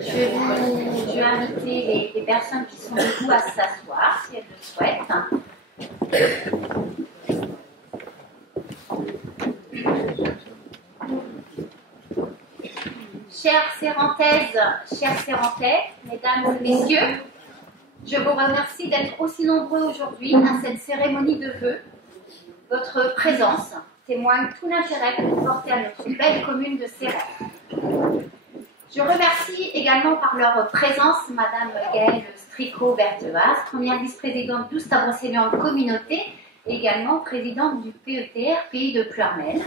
Je vais inviter les personnes qui sont debout à s'asseoir, si elles le souhaitent. Chères Sérentaises, chers Sérentais, mesdames et messieurs, je vous remercie d'être aussi nombreux aujourd'hui à cette cérémonie de vœux. Votre présence témoigne tout l'intérêt que vous portez à notre belle commune de Sérent. Je remercie également par leur présence Madame Gaëlle Stricot-Berthevaz, première vice-présidente d'Oust-Avron-Sémian Communauté, et également présidente du PETR Pays de Pleurmel.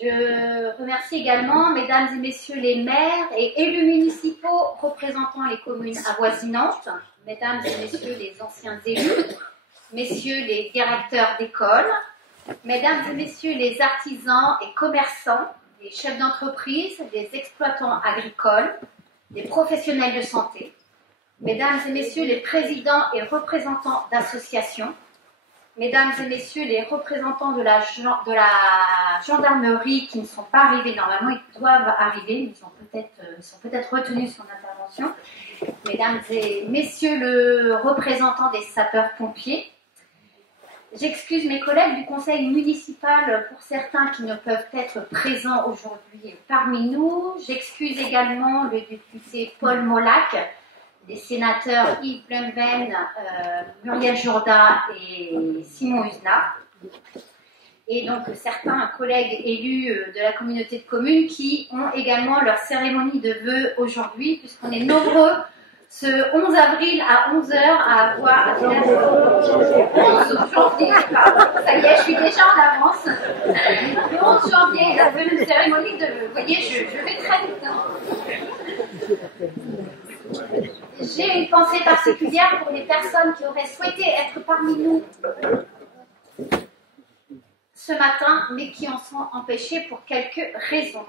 Je remercie également mesdames et messieurs les maires et élus municipaux représentant les communes avoisinantes, mesdames et messieurs les anciens élus, messieurs les directeurs d'école, mesdames et messieurs les artisans et commerçants, les chefs d'entreprise, les exploitants agricoles, les professionnels de santé, mesdames et messieurs les présidents et représentants d'associations, mesdames et messieurs les représentants de la gendarmerie qui ne sont pas arrivés, normalement ils doivent arriver, mais ils sont peut-être retenus sur l'intervention, mesdames et messieurs le représentant des sapeurs-pompiers. J'excuse mes collègues du conseil municipal pour certains qui ne peuvent être présents aujourd'hui parmi nous. J'excuse également le député Paul Molac, les sénateurs Yves Blumven, Muriel Jourda et Simon Usna. Et donc certains collègues élus de la communauté de communes qui ont également leur cérémonie de vœux aujourd'hui, puisqu'on est nombreux ce 11 avril à 11h à avoir 11 janvier, pardon, ça y est, je suis déjà en avance. Le 11 janvier, il a fait une cérémonie de vœux. Vous voyez, je vais très vite. J'ai une pensée particulière pour les personnes qui auraient souhaité être parmi nous ce matin, mais qui en sont empêchées pour quelques raisons.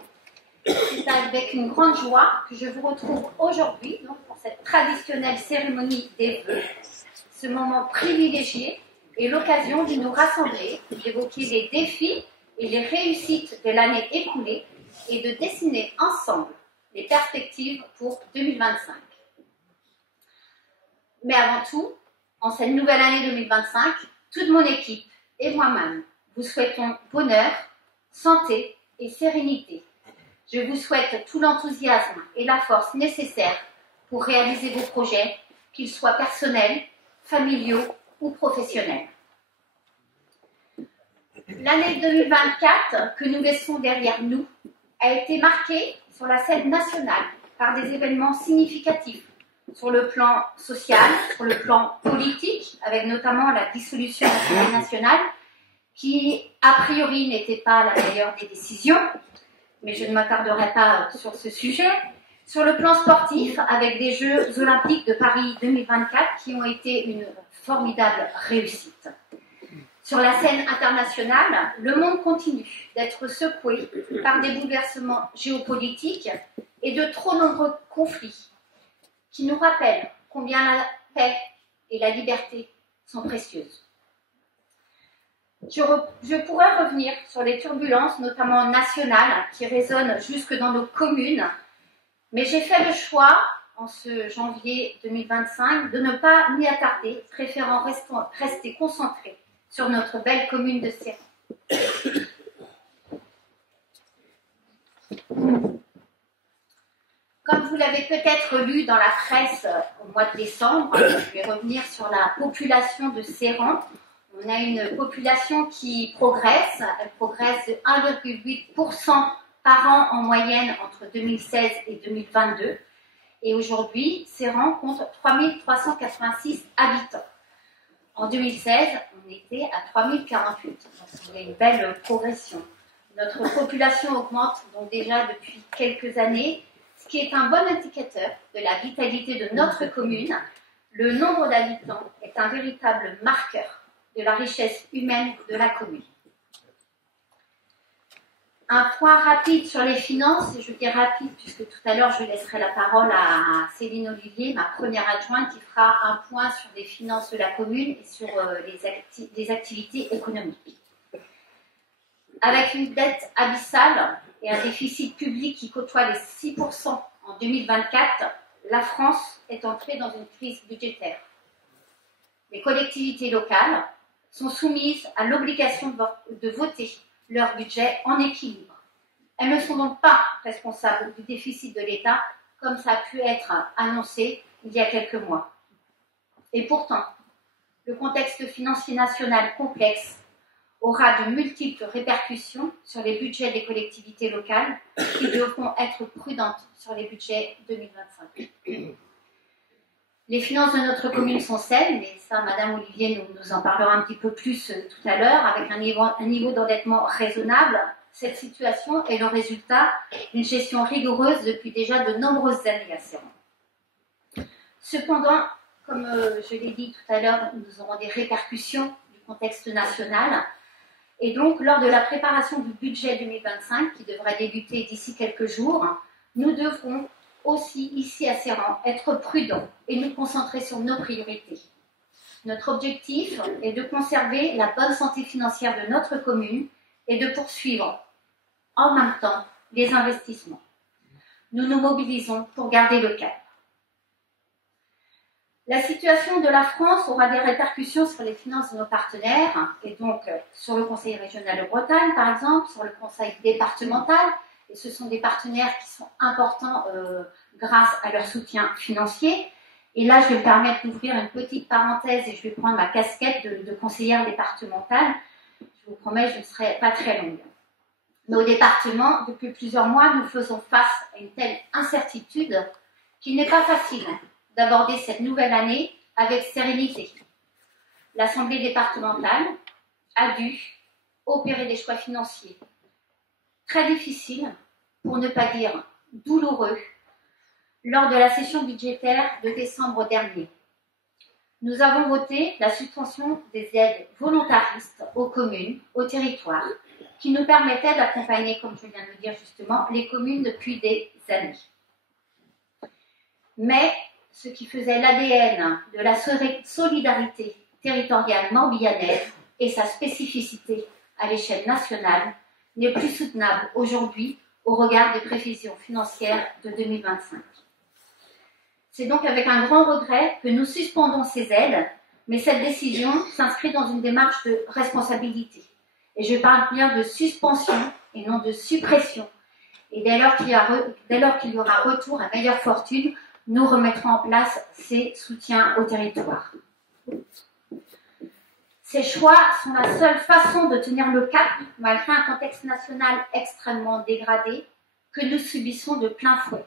C'est avec une grande joie que je vous retrouve aujourd'hui donc, pour cette traditionnelle cérémonie des vœux. Ce moment privilégié est l'occasion de nous rassembler, d'évoquer les défis et les réussites de l'année écoulée et de dessiner ensemble les perspectives pour 2025. Mais avant tout, en cette nouvelle année 2025, toute mon équipe et moi-même vous souhaitons bonheur, santé et sérénité. Je vous souhaite tout l'enthousiasme et la force nécessaires pour réaliser vos projets, qu'ils soient personnels, familiaux ou professionnels. L'année 2024 que nous laissons derrière nous a été marquée sur la scène nationale par des événements significatifs sur le plan social, sur le plan politique, avec notamment la dissolution de l'Assemblée nationale, qui a priori n'était pas la meilleure des décisions, mais je ne m'attarderai pas sur ce sujet. Sur le plan sportif, avec les Jeux Olympiques de Paris 2024 qui ont été une formidable réussite. Sur la scène internationale, le monde continue d'être secoué par des bouleversements géopolitiques et de trop nombreux conflits qui nous rappellent combien la paix et la liberté sont précieuses. Je pourrais revenir sur les turbulences, notamment nationales, qui résonnent jusque dans nos communes, mais j'ai fait le choix, en ce janvier 2025, de ne pas m'y attarder, préférant rester concentré sur notre belle commune de Sérent. Comme vous l'avez peut-être lu dans la presse au mois de décembre, je vais revenir sur la population de Sérent. On a une population qui progresse, elle progresse de 1,8% par an en moyenne entre 2016 et 2022. Et aujourd'hui, Sérent compte 3386 habitants. En 2016, on était à 3048. Donc, il y a une belle progression. Notre population augmente donc déjà depuis quelques années, ce qui est un bon indicateur de la vitalité de notre commune. Le nombre d'habitants est un véritable marqueur de la richesse humaine de la commune. Un point rapide sur les finances, et je dis rapide puisque tout à l'heure je laisserai la parole à Céline Olivier, ma première adjointe, qui fera un point sur les finances de la commune et sur les activités économiques. Avec une dette abyssale et un déficit public qui côtoie les 6% En 2024, la France est entrée dans une crise budgétaire. Les collectivités locales sont soumises à l'obligation de voter leur budget en équilibre. Elles ne sont donc pas responsables du déficit de l'État, comme ça a pu être annoncé il y a quelques mois. Et pourtant, le contexte financier national complexe aura de multiples répercussions sur les budgets des collectivités locales qui devront être prudentes sur les budgets 2025. Les finances de notre commune sont saines, mais ça, Madame Olivier nous en parlera un petit peu plus tout à l'heure, avec un niveau d'endettement raisonnable. Cette situation est le résultat d'une gestion rigoureuse depuis déjà de nombreuses années à Serran. Cependant, comme je l'ai dit tout à l'heure, nous aurons des répercussions du contexte national. Et donc, lors de la préparation du budget 2025, qui devra débuter d'ici quelques jours, nous devrons aussi, ici à Serran, être prudents et nous concentrer sur nos priorités. Notre objectif est de conserver la bonne santé financière de notre commune et de poursuivre en même temps les investissements. Nous nous mobilisons pour garder le cap. La situation de la France aura des répercussions sur les finances de nos partenaires, et donc sur le Conseil régional de Bretagne, par exemple, sur le Conseil départemental, et ce sont des partenaires qui sont importants grâce à leur soutien financier. Et là, je vais me permettre d'ouvrir une petite parenthèse et je vais prendre ma casquette de conseillère départementale. Je vous promets, je ne serai pas très longue. Nos départements, depuis plusieurs mois, nous faisons face à une telle incertitude qu'il n'est pas facile d'aborder cette nouvelle année avec sérénité. L'Assemblée départementale a dû opérer des choix financiers très difficiles, pour ne pas dire douloureux, lors de la session budgétaire de décembre dernier. Nous avons voté la suspension des aides volontaristes aux communes, aux territoires, qui nous permettaient d'accompagner, comme je viens de le dire justement, les communes depuis des années. Mais ce qui faisait l'ADN de la solidarité territoriale morbihannaise et sa spécificité à l'échelle nationale n'est plus soutenable aujourd'hui au regard des prévisions financières de 2025. C'est donc avec un grand regret que nous suspendons ces aides, mais cette décision s'inscrit dans une démarche de responsabilité. Et je parle bien de suspension et non de suppression. Et dès lors qu'il y aura retour à meilleure fortune, nous remettrons en place ces soutiens au territoire. Ces choix sont la seule façon de tenir le cap, malgré un contexte national extrêmement dégradé, que nous subissons de plein fouet.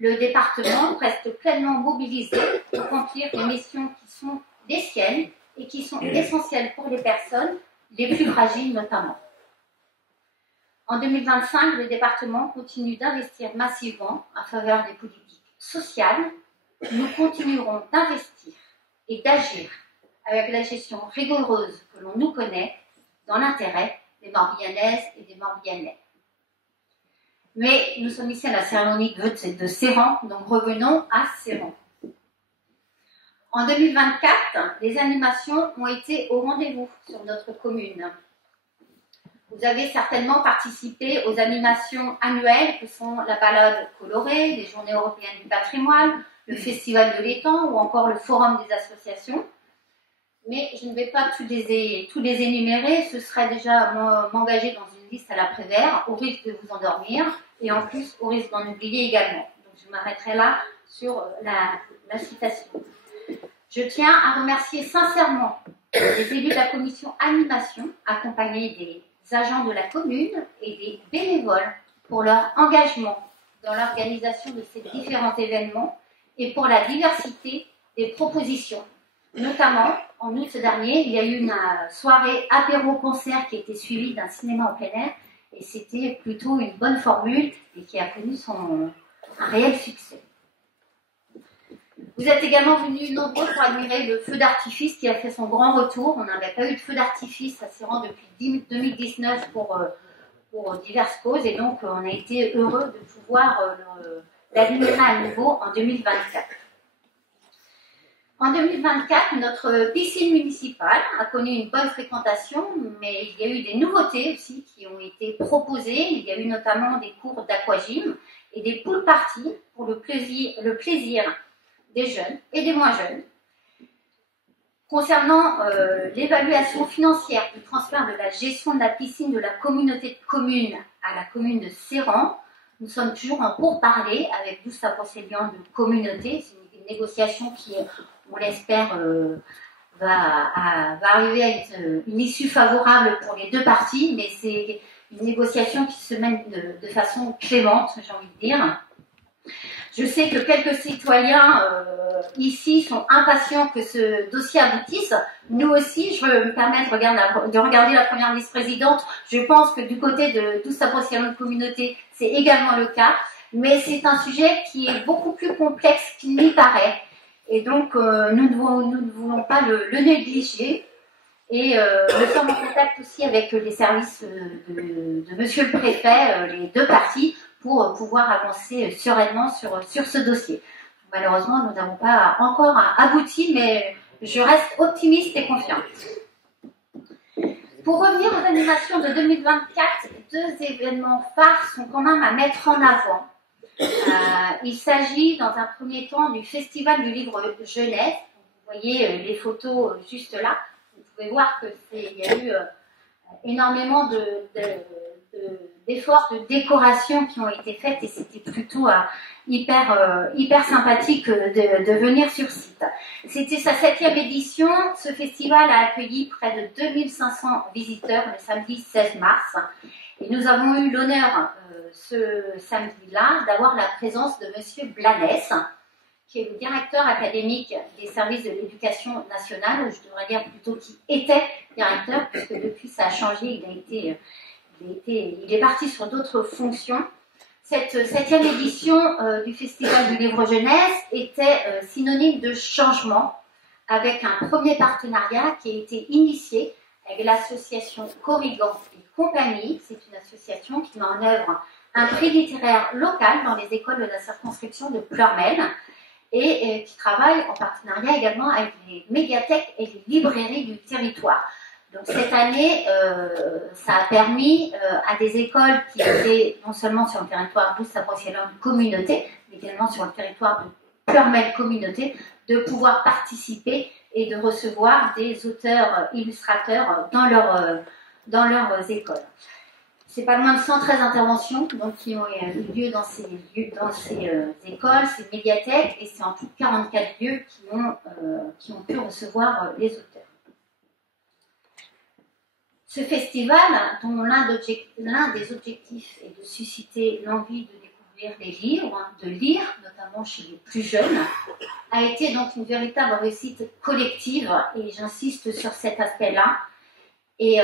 Le département reste pleinement mobilisé pour remplir les missions qui sont les siennes et qui sont essentielles pour les personnes, les plus fragiles notamment. En 2025, le département continue d'investir massivement en faveur des politiques sociales. Nous continuerons d'investir et d'agir avec la gestion rigoureuse que l'on nous connaît dans l'intérêt des Morbihanaises et des Morbihanais. Mais nous sommes ici à la cérémonie de Serran, donc revenons à Serran. En 2024, les animations ont été au rendez-vous sur notre commune. Vous avez certainement participé aux animations annuelles que sont la balade colorée, les Journées européennes du patrimoine, le Festival de l'étang ou encore le Forum des associations. Mais je ne vais pas tous les énumérer, ce serait déjà m'engager dans une liste à l'après-vert, au risque de vous endormir, et en plus au risque d'en oublier également. Donc je m'arrêterai là sur la citation. Je tiens à remercier sincèrement les élus de la commission animation, accompagnés des agents de la commune et des bénévoles pour leur engagement dans l'organisation de ces différents événements et pour la diversité des propositions. Notamment, en août dernier, il y a eu une soirée apéro-concert qui a été suivie d'un cinéma en plein air et c'était plutôt une bonne formule et qui a connu un réel succès. Vous êtes également venus nombreux pour admirer le feu d'artifice qui a fait son grand retour. On n'avait pas eu de feu d'artifice à Serran depuis 2019 pour diverses causes et donc on a été heureux de pouvoir l'allumer à nouveau en 2024. En 2024, notre piscine municipale a connu une bonne fréquentation, mais il y a eu des nouveautés aussi qui ont été proposées. Il y a eu notamment des cours d'aquagym et des poules parties pour le plaisir des jeunes et des moins jeunes. Concernant l'évaluation financière du transfert de la gestion de la piscine de la communauté de communes à la commune de Serran, nous sommes toujours en pourparlers avec 12 procédants de communauté. C'est une négociation qui, on l'espère, va arriver à une issue favorable pour les deux parties, mais c'est une négociation qui se mène de façon clémente, j'ai envie de dire. Je sais que quelques citoyens ici sont impatients que ce dossier aboutisse. Nous aussi, je me permets de regarder la première vice-présidente. Je pense que du côté de 12 procédants de communauté, c'est également le cas. Mais c'est un sujet qui est beaucoup plus complexe qu'il n'y paraît. Et donc, nous ne voulons pas le négliger. Et nous sommes en contact aussi avec les services de Monsieur le Préfet, les deux parties, pour pouvoir avancer sereinement sur ce dossier. Malheureusement, nous n'avons pas encore abouti, mais je reste optimiste et confiante. Pour revenir aux animations de 2024, deux événements phares sont quand même à mettre en avant. Il s'agit dans un premier temps du Festival du livre jeunesse. Vous voyez les photos juste là. Vous pouvez voir qu'il y a eu énormément d'efforts de décoration qui ont été faits et c'était plutôt hyper sympathique de venir sur site. C'était sa 7e édition. Ce festival a accueilli près de 2500 visiteurs le samedi 16 mars. Et nous avons eu l'honneur ce samedi-là d'avoir la présence de Monsieur Blanès, qui est le directeur académique des services de l'éducation nationale, ou je devrais dire plutôt qui était directeur, puisque depuis ça a changé, il est parti sur d'autres fonctions. Cette 7e édition du Festival du livre jeunesse était synonyme de changement, avec un premier partenariat qui a été initié avec l'association Corrigan et compagnie. C'est une association qui met en œuvre un prix littéraire local dans les écoles de la circonscription de Pleurmel et qui travaille en partenariat également avec les médiathèques et les librairies du territoire. Donc cette année, ça a permis à des écoles qui étaient non seulement sur le territoire d'Oust-Saint-Procédant de communauté, mais également sur le territoire de Pleurmel communauté, de pouvoir participer et de recevoir des auteurs illustrateurs dans leurs écoles. C'est pas loin de 113 interventions donc, qui ont eu lieu dans ces écoles, ces médiathèques, et c'est en tout 44 lieux qui ont pu recevoir les auteurs. Ce festival, dont l'un des objectifs est de susciter l'envie de découvrir des livres, de lire, notamment chez les plus jeunes, a été donc une véritable réussite collective, et j'insiste sur cet aspect-là, et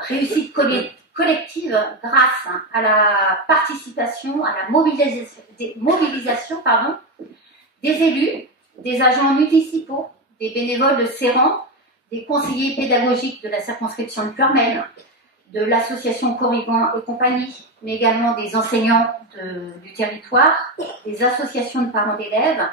réussite collective grâce à la participation, à la mobilisation des élus, des agents municipaux, des bénévoles de Serran, des conseillers pédagogiques de la circonscription de Pleurmel, de l'association Corrigan et compagnie, mais également des enseignants du territoire, des associations de parents d'élèves,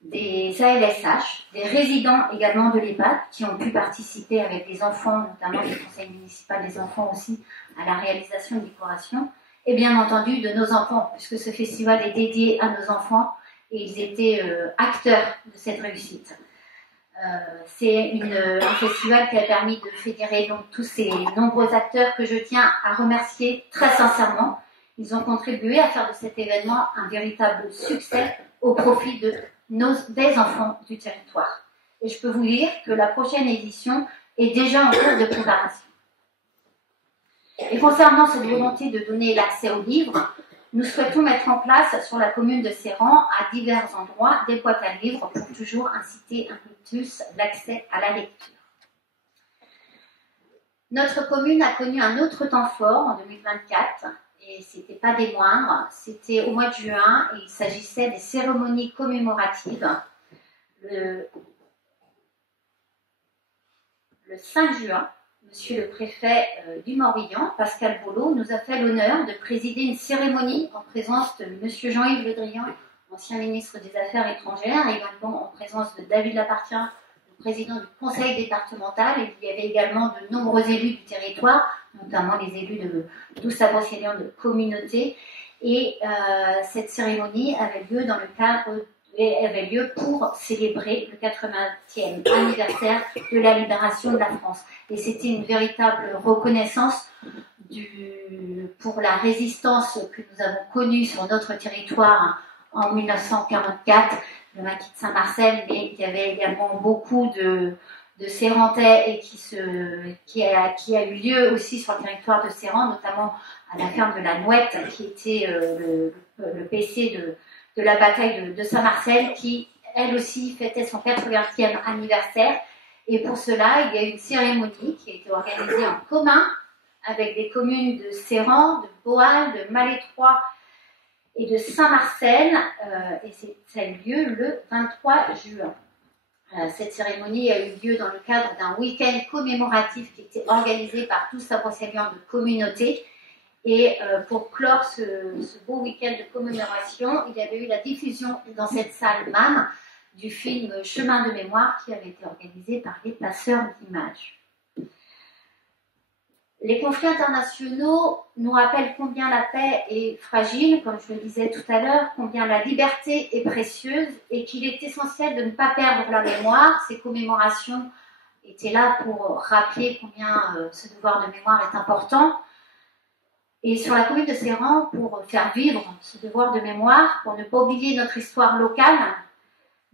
des ALSH, des résidents également de l'EHPAD qui ont pu participer avec les enfants, notamment du conseil municipal des enfants aussi, à la réalisation de décorations, et bien entendu de nos enfants, puisque ce festival est dédié à nos enfants et ils étaient acteurs de cette réussite. C'est un festival qui a permis de fédérer donc tous ces nombreux acteurs que je tiens à remercier très sincèrement. Ils ont contribué à faire de cet événement un véritable succès au profit des enfants du territoire. Et je peux vous dire que la prochaine édition est déjà en cours de préparation. Et concernant cette volonté de donner l'accès aux livres, nous souhaitons mettre en place sur la commune de Serran, à divers endroits, des boîtes à livres pour toujours inciter un peu plus l'accès à la lecture. Notre commune a connu un autre temps fort en 2024, et ce n'était pas des moindres, c'était au mois de juin, et il s'agissait des cérémonies commémoratives. Le 5 juin, Monsieur le préfet du Morbihan, Pascal Bollot, nous a fait l'honneur de présider une cérémonie en présence de Monsieur Jean-Yves Le Drian, ancien ministre des Affaires étrangères, et également en présence de David Lapartien, le président du conseil départemental, et il y avait également de nombreux élus du territoire, notamment les élus de 12 associations de communauté. Et cette cérémonie avait lieu pour célébrer le 80e anniversaire de la libération de la France. Et c'était une véritable reconnaissance pour la résistance que nous avons connue sur notre territoire en 1944, le maquis de Saint-Marcel, mais il y avait également beaucoup de Sérentais et qui a eu lieu aussi sur le territoire de Séran, notamment à la ferme de la Nouette, qui était le PC de la bataille de Saint-Marcel, qui elle aussi fêtait son 80e anniversaire. Et pour cela, il y a eu une cérémonie qui a été organisée en commun avec les communes de Séran, de Boal, de Malétroit et de Saint-Marcel, et ça a eu lieu le 23 juin. Cette cérémonie a eu lieu dans le cadre d'un week-end commémoratif qui était organisé par tous Saint-Brocéliens de communauté. Et pour clore ce beau week-end de commémoration, il y avait eu la diffusion dans cette salle MAM du film Chemin de mémoire qui avait été organisé par les passeurs d'images. Les conflits internationaux nous rappellent combien la paix est fragile, comme je le disais tout à l'heure, combien la liberté est précieuse et qu'il est essentiel de ne pas perdre la mémoire. Ces commémorations étaient là pour rappeler combien ce devoir de mémoire est important. Et sur la commune de Séran, pour faire vivre ce devoir de mémoire, pour ne pas oublier notre histoire locale,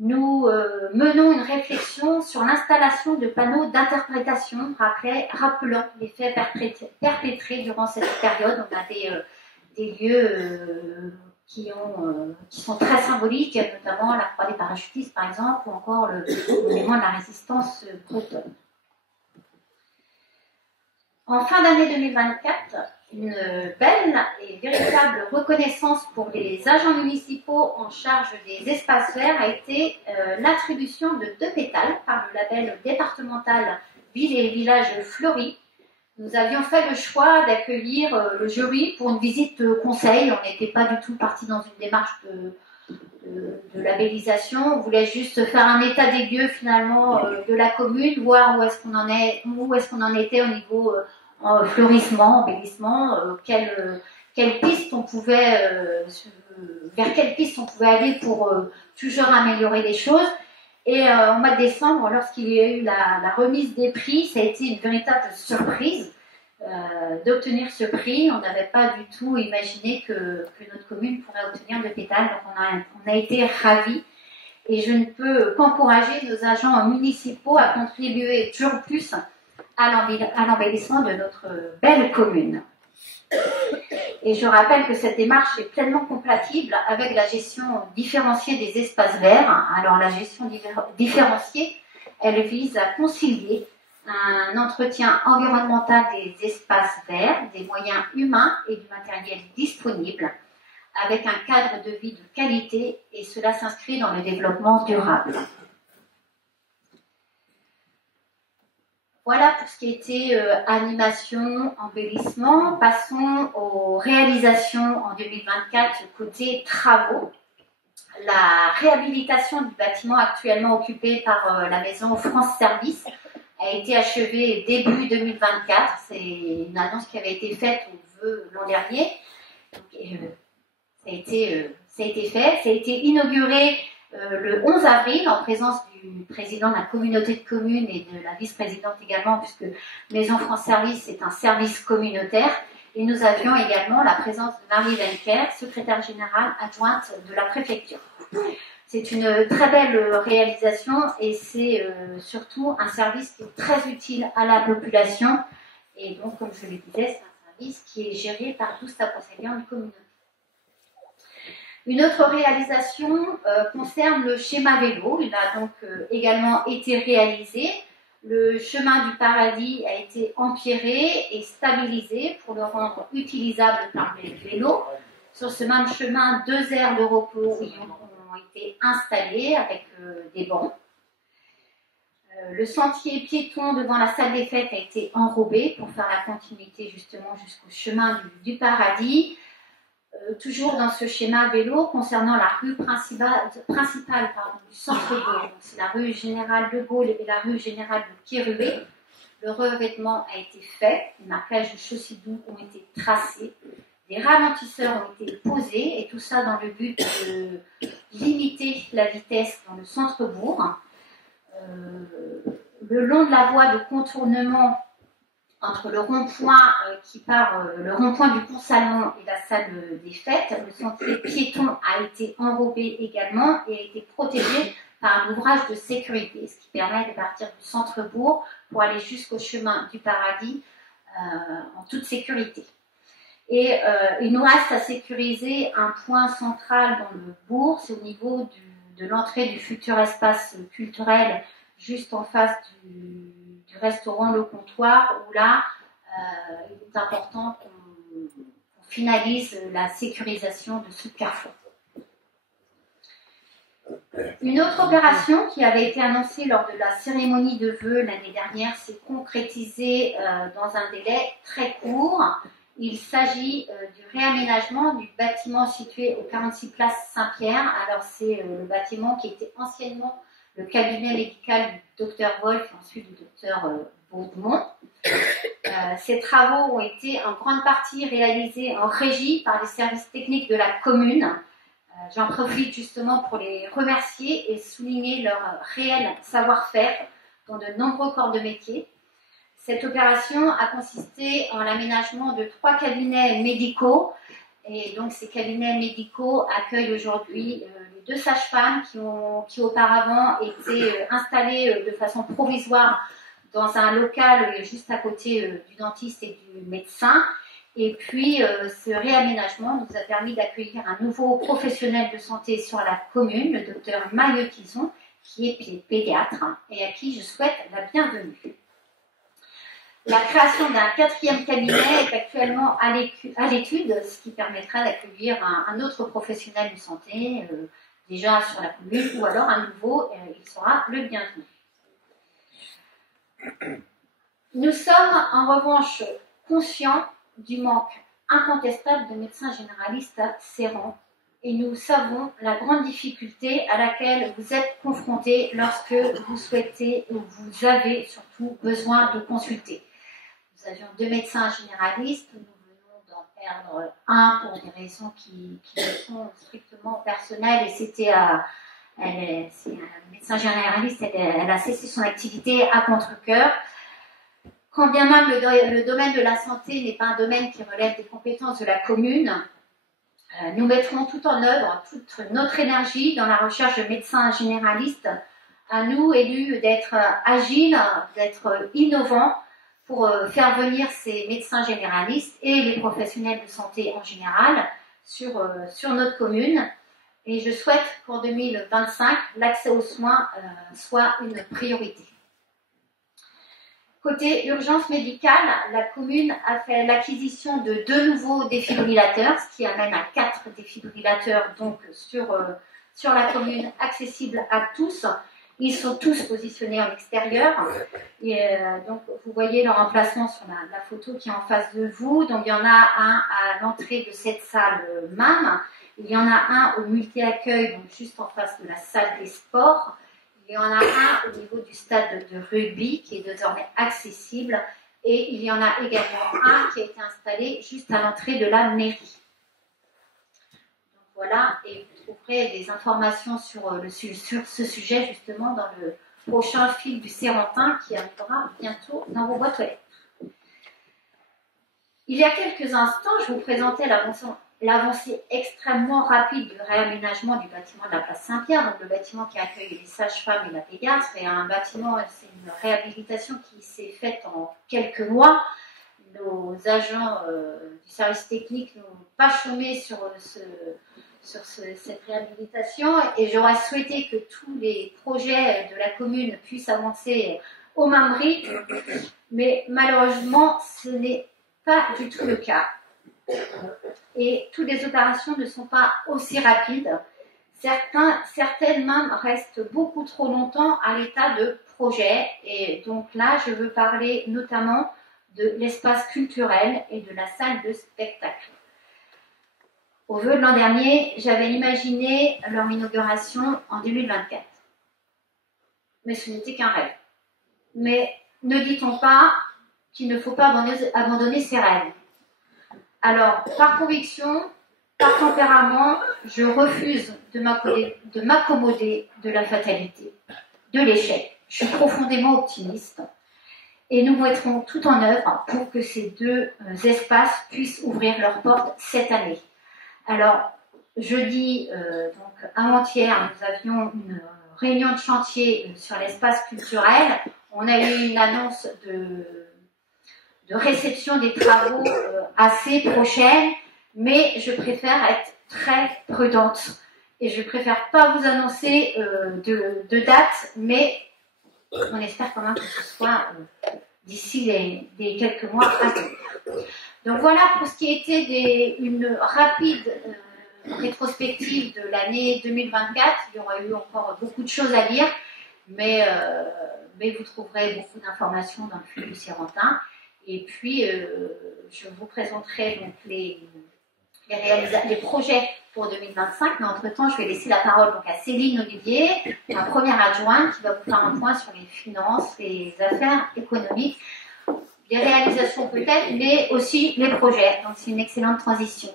nous menons une réflexion sur l'installation de panneaux d'interprétation rappelant les faits perpétrés durant cette période. On a des lieux qui sont très symboliques, notamment la Croix des Parachutistes par exemple, ou encore le monument de la résistance bretonne. En fin d'année 2024, une belle et véritable reconnaissance pour les agents municipaux en charge des espaces verts a été l'attribution de 2 pétales par le label départemental Villes et Villages Fleuris. Nous avions fait le choix d'accueillir le jury pour une visite conseil. On n'était pas du tout parti dans une démarche de labellisation. On voulait juste faire un état des lieux finalement de la commune, voir où est-ce qu'on en était au niveau fleurissement, embellissement, vers quelle piste on pouvait aller pour toujours améliorer les choses. Et au mois de décembre, lorsqu'il y a eu la remise des prix, ça a été une véritable surprise d'obtenir ce prix. On n'avait pas du tout imaginé que notre commune pourrait obtenir le pétale, donc on a été ravis. Et je ne peux qu'encourager nos agents municipaux à contribuer toujours plus à l'embellissement de notre belle commune. Et je rappelle que cette démarche est pleinement compatible avec la gestion différenciée des espaces verts. Alors la gestion différenciée, elle vise à concilier un entretien environnemental des espaces verts, des moyens humains et du matériel disponible, avec un cadre de vie de qualité, et cela s'inscrit dans le développement durable. Voilà pour ce qui était animation, embellissement. Passons aux réalisations en 2024 côté travaux. La réhabilitation du bâtiment actuellement occupé par la maison France Service a été achevée début 2024. C'est une annonce qui avait été faite au vœu l'an dernier. Donc, ça a été fait. Ça a été inauguré le 11 avril, en présence du président de la communauté de communes et de la vice-présidente également, puisque Maison France Service est un service communautaire. Et nous avions également la présence de Marie Wencker, secrétaire générale adjointe de la préfecture. C'est une très belle réalisation et c'est surtout un service qui est très utile à la population. Et donc, comme je le disais, c'est un service qui est géré par 12 Saint-Brocéliens de communauté. Une autre réalisation concerne le schéma vélo. Il a donc également été réalisé. Le chemin du paradis a été empierré et stabilisé pour le rendre utilisable par les vélos. Sur ce même chemin, 2 aires de repos ont été installées avec des bancs. Le sentier piéton devant la salle des fêtes a été enrobé pour faire la continuité justement jusqu'au chemin du paradis. Toujours dans ce schéma vélo, concernant la rue principale du centre-bourg, c'est la rue Général de Gaulle et la rue Général de Kérubé, le revêtement a été fait, les marquages de chaussée doux ont été tracés Des ralentisseurs ont été posés, et tout ça dans le but de limiter la vitesse dans le centre-bourg. Le long de la voie de contournement entre le rond-point le rond-point du Pont Salmon et la salle des fêtes, le sentier piéton a été enrobé également et a été protégé par un ouvrage de sécurité, ce qui permet de partir du centre-bourg pour aller jusqu'au chemin du Paradis en toute sécurité. Et il nous reste à sécuriser un point central dans le bourg, c'est au niveau de l'entrée du futur espace culturel, juste en face du restaurant Le Comptoir, où là, il est important qu'on finalise la sécurisation de ce carrefour. Une autre opération qui avait été annoncée lors de la cérémonie de vœux l'année dernière s'est concrétisée dans un délai très court. Il s'agit du réaménagement du bâtiment situé au 46 place Saint-Pierre. Alors c'est le bâtiment qui était anciennement le cabinet médical du docteur Wolf et ensuite du docteur Baudemont. Ces travaux ont été en grande partie réalisés en régie par les services techniques de la commune. J'en profite justement pour les remercier et souligner leur réel savoir-faire dans de nombreux corps de métier. Cette opération a consisté en l'aménagement de 3 cabinets médicaux. Et donc ces cabinets médicaux accueillent aujourd'hui les 2 sages-femmes qui auparavant étaient installées de façon provisoire dans un local juste à côté du dentiste et du médecin. Et puis ce réaménagement nous a permis d'accueillir un nouveau professionnel de santé sur la commune, le docteur Maillot-Tison, qui est pédiatre et à qui je souhaite la bienvenue. La création d'un 4e cabinet est actuellement à l'étude, ce qui permettra d'accueillir un autre professionnel de santé, déjà sur la commune, ou alors un nouveau, il sera le bienvenu. Nous sommes en revanche conscients du manque incontestable de médecins généralistes à Serran, et nous savons la grande difficulté à laquelle vous êtes confrontés lorsque vous souhaitez ou vous avez surtout besoin de consulter. Nous avions 2 médecins généralistes, nous venons d'en perdre un pour des raisons qui sont strictement personnelles, et c'est un médecin généraliste, elle a cessé son activité à contre-cœur. Quand bien même le domaine de la santé n'est pas un domaine qui relève des compétences de la commune, nous mettrons tout en œuvre, toute notre énergie dans la recherche de médecins généralistes, à nous élus d'être agiles, d'être innovants, pour faire venir ces médecins généralistes et les professionnels de santé en général sur notre commune. Et je souhaite qu'en 2025, l'accès aux soins soit une priorité. Côté urgence médicale, la commune a fait l'acquisition de 2 nouveaux défibrillateurs, ce qui amène à 4 défibrillateurs donc sur la commune, accessibles à tous. Ils sont tous positionnés en extérieur. Et donc, vous voyez leur emplacement sur la photo qui est en face de vous. Donc, il y en a un à l'entrée de cette salle MAM. Il y en a un au multi-accueil, donc juste en face de la salle des sports. Il y en a un au niveau du stade de rugby qui est désormais accessible. Et il y en a également un qui a été installé juste à l'entrée de la mairie. Donc, voilà, et vous trouverez des informations sur ce sujet justement dans le prochain fil du Sérentin qui arrivera bientôt dans vos boîtes aux lettres. Il y a quelques instants, je vous présentais l'avancée extrêmement rapide du réaménagement du bâtiment de la place Saint-Pierre, donc le bâtiment qui accueille les sages-femmes et la pédiatre, et un bâtiment, c'est une réhabilitation qui s'est faite en quelques mois. Nos agents du service technique n'ont pas chômé sur cette réhabilitation, et j'aurais souhaité que tous les projets de la commune puissent avancer au même rythme, mais malheureusement, ce n'est pas du tout le cas. Et toutes les opérations ne sont pas aussi rapides. Certaines même restent beaucoup trop longtemps à l'état de projet. Et donc là, je veux parler notamment de l'espace culturel et de la salle de spectacle. Au vœu de l'an dernier, j'avais imaginé leur inauguration en 2024. Mais ce n'était qu'un rêve. Mais ne dit-on pas qu'il ne faut pas abandonner ses rêves? Alors, par conviction, par tempérament, je refuse de m'accommoder de la fatalité, de l'échec. Je suis profondément optimiste et nous mettrons tout en œuvre pour que ces deux espaces puissent ouvrir leurs portes cette année. Alors, jeudi, donc avant-hier, nous avions une réunion de chantier sur l'espace culturel. On a eu une annonce de réception des travaux assez prochaine, mais je préfère être très prudente et je préfère pas vous annoncer de date, mais on espère quand même que ce soit d'ici les quelques mois à venir. Donc voilà pour ce qui était une rapide rétrospective de l'année 2024. Il y aura eu encore beaucoup de choses à lire, mais vous trouverez beaucoup d'informations dans le flux du Sérentin. Et puis, je vous présenterai donc les projets pour 2025, mais entre-temps, je vais laisser la parole donc à Céline Olivier, ma première adjointe, qui va vous faire un point sur les finances, les affaires économiques, les réalisations peut-être, mais aussi les projets. Donc, c'est une excellente transition.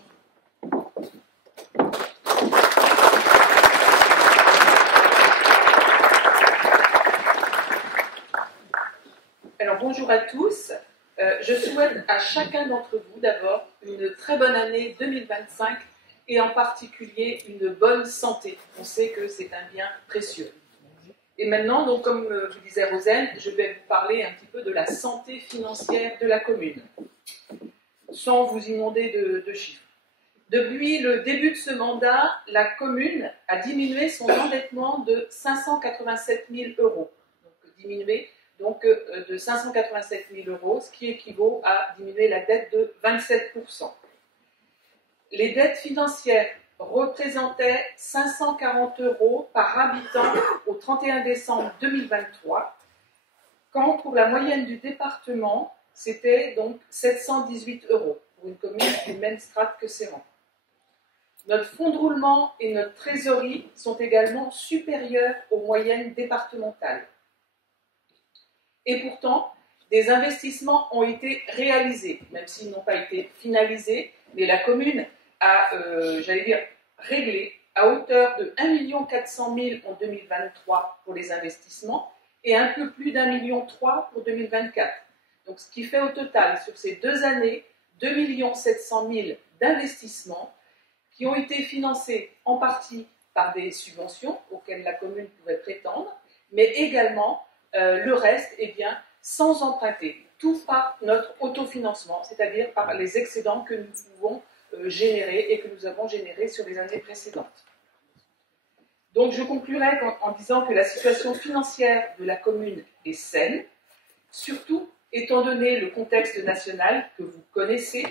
Alors, bonjour à tous. Je souhaite à chacun d'entre vous d'abord une très bonne année 2025 et en particulier une bonne santé. On sait que c'est un bien précieux. Et maintenant, donc, comme vous disait Rosane, je vais vous parler un petit peu de la santé financière de la commune, sans vous inonder de chiffres. Depuis le début de ce mandat, la commune a diminué son endettement de 587 000 euros. Donc, diminué de 587 000 euros, ce qui équivaut à diminuer la dette de 27%. Les dettes financières représentaient 540 euros par habitant au 31 décembre 2023, quand pour la moyenne du département, c'était donc 718 euros pour une commune du même strate que Séran. Notre fonds de roulement et notre trésorerie sont également supérieurs aux moyennes départementales. Et pourtant, des investissements ont été réalisés, même s'ils n'ont pas été finalisés, mais la commune a, réglé à hauteur de 1 400 000 en 2023 pour les investissements et un peu plus d'1,3 million pour 2024. Donc, ce qui fait au total, sur ces 2 années, 2 700 000 d'investissements qui ont été financés en partie par des subventions auxquelles la commune pouvait prétendre, mais également le reste, sans emprunter, tout par notre autofinancement, c'est-à-dire par les excédents que nous pouvons générer et que nous avons générés sur les années précédentes. Donc je conclurai en disant que la situation financière de la commune est saine, surtout étant donné le contexte national que vous connaissez.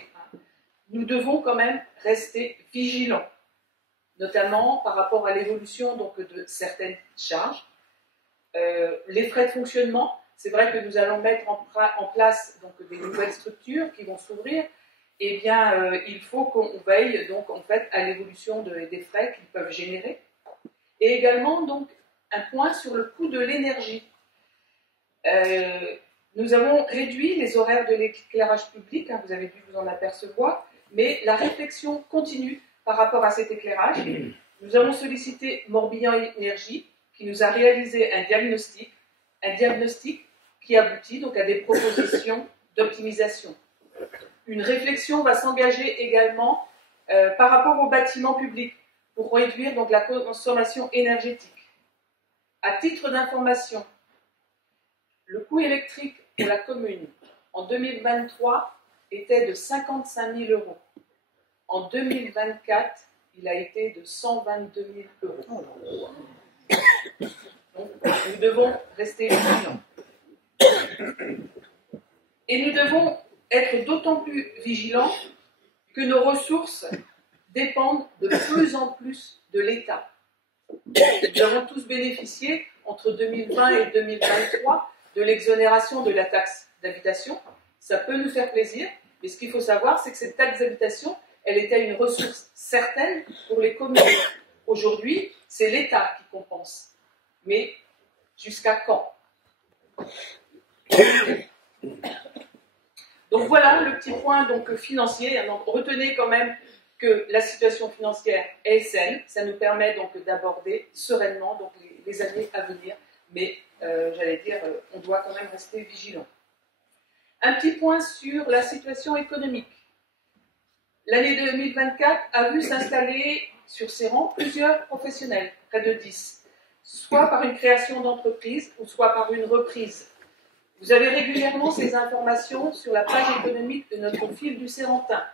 Nous devons quand même rester vigilants, notamment par rapport à l'évolution de certaines charges. Les frais de fonctionnement, c'est vrai que nous allons mettre en place des nouvelles structures qui vont s'ouvrir. Il faut qu'on veille à l'évolution des frais qu'ils peuvent générer. Et également un point sur le coût de l'énergie. Nous avons réduit les horaires de l'éclairage public, vous avez dû vous en apercevoir, mais la réflexion continue par rapport à cet éclairage. Nous avons sollicité Morbihan Énergie, qui nous a réalisé un diagnostic qui aboutit à des propositions d'optimisation. Une réflexion va s'engager également par rapport aux bâtiments publics pour réduire la consommation énergétique. À titre d'information, le coût électrique pour la commune en 2023 était de 55 000 euros. En 2024, il a été de 122 000 euros. Donc, nous devons rester vigilants. Et nous devons être d'autant plus vigilants que nos ressources dépendent de plus en plus de l'État. Nous avons tous bénéficié, entre 2020 et 2023, de l'exonération de la taxe d'habitation. Ça peut nous faire plaisir, mais ce qu'il faut savoir, c'est que cette taxe d'habitation, elle était une ressource certaine pour les communes. Aujourd'hui, c'est l'État qui compense. Mais jusqu'à quand ? Donc voilà le petit point donc, financier. Donc, retenez quand même que la situation financière est saine. Ça nous permet donc d'aborder sereinement donc, les années à venir. Mais j'allais dire, on doit quand même rester vigilant. Un petit point sur la situation économique. L'année 2024 a vu s'installer sur ses rangs plusieurs professionnels, près de 10, soit par une création d'entreprise ou soit par une reprise. Vous avez régulièrement ces informations sur la page économique de notre fil du Sérentin.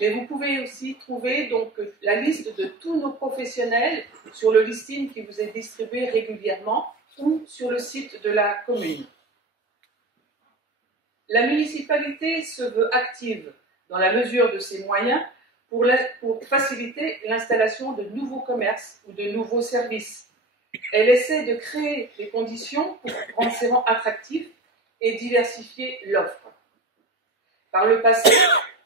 Mais vous pouvez aussi trouver donc, la liste de tous nos professionnels sur le listing qui vous est distribué régulièrement ou sur le site de la commune. La municipalité se veut active dans la mesure de ses moyens pour faciliter l'installation de nouveaux commerces ou de nouveaux services. Elle essaie de créer des conditions pour rendre ces rangs attractifs et diversifier l'offre. Par le passé,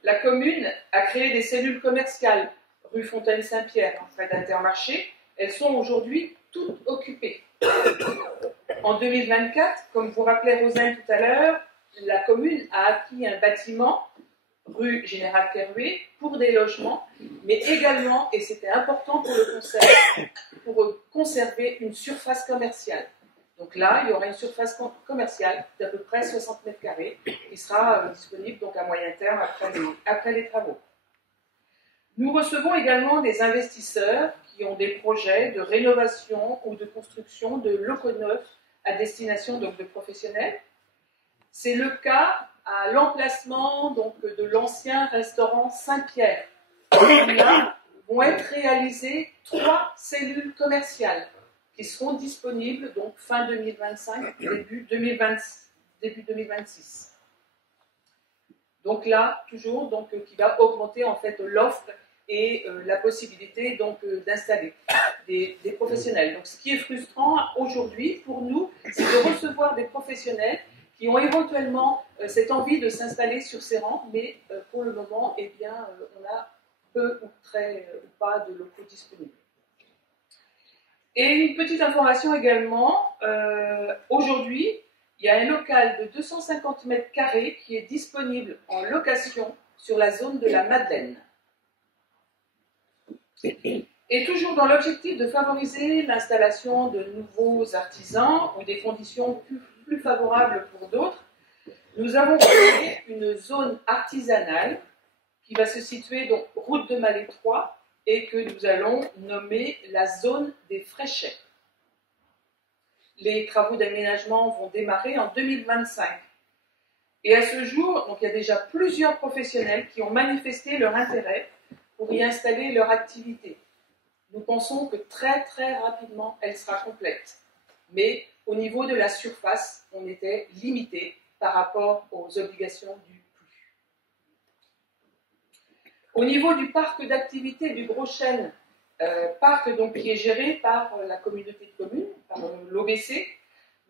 la commune a créé des cellules commerciales, rue Fontaine-Saint-Pierre, près d'Intermarché. Elles sont aujourd'hui toutes occupées. En 2024, comme vous rappelait Rosane tout à l'heure, la commune a acquis un bâtiment, rue Général Keroué, pour des logements, mais également, et c'était important pour le conseil, pour conserver une surface commerciale. Donc là, il y aura une surface commerciale d'à peu près 60 mètres carrés qui sera disponible donc à moyen terme après les travaux. Nous recevons également des investisseurs qui ont des projets de rénovation ou de construction de locaux neufs à destination donc, de professionnels. C'est le cas à l'emplacement donc, de l'ancien restaurant Saint-Pierre. Là vont être réalisées 3 cellules commerciales qui seront disponibles donc fin 2025, début 2026. Donc là, toujours, donc, qui va augmenter en fait l'offre et la possibilité donc d'installer des professionnels. Donc ce qui est frustrant aujourd'hui pour nous, c'est de recevoir des professionnels qui ont éventuellement cette envie de s'installer sur ces rangs, mais pour le moment, eh bien, on a peu ou très ou pas de locaux disponibles. Et une petite information également, aujourd'hui, il y a un local de 250 mètres carrés qui est disponible en location sur la zone de la Madeleine. Et toujours dans l'objectif de favoriser l'installation de nouveaux artisans ou des conditions plus favorables pour d'autres, nous avons créé une zone artisanale qui va se situer donc route de Malais 3 et que nous allons nommer la zone des Fréchets. Les travaux d'aménagement vont démarrer en 2025. Et à ce jour, donc, il y a déjà plusieurs professionnels qui ont manifesté leur intérêt pour y installer leur activité. Nous pensons que très très rapidement, elle sera complète. Mais au niveau de la surface, on était limité par rapport aux obligations du PLU. Au niveau du parc d'activité du Gros Chêne, parc donc, qui est géré par la communauté de communes, par l'OBC,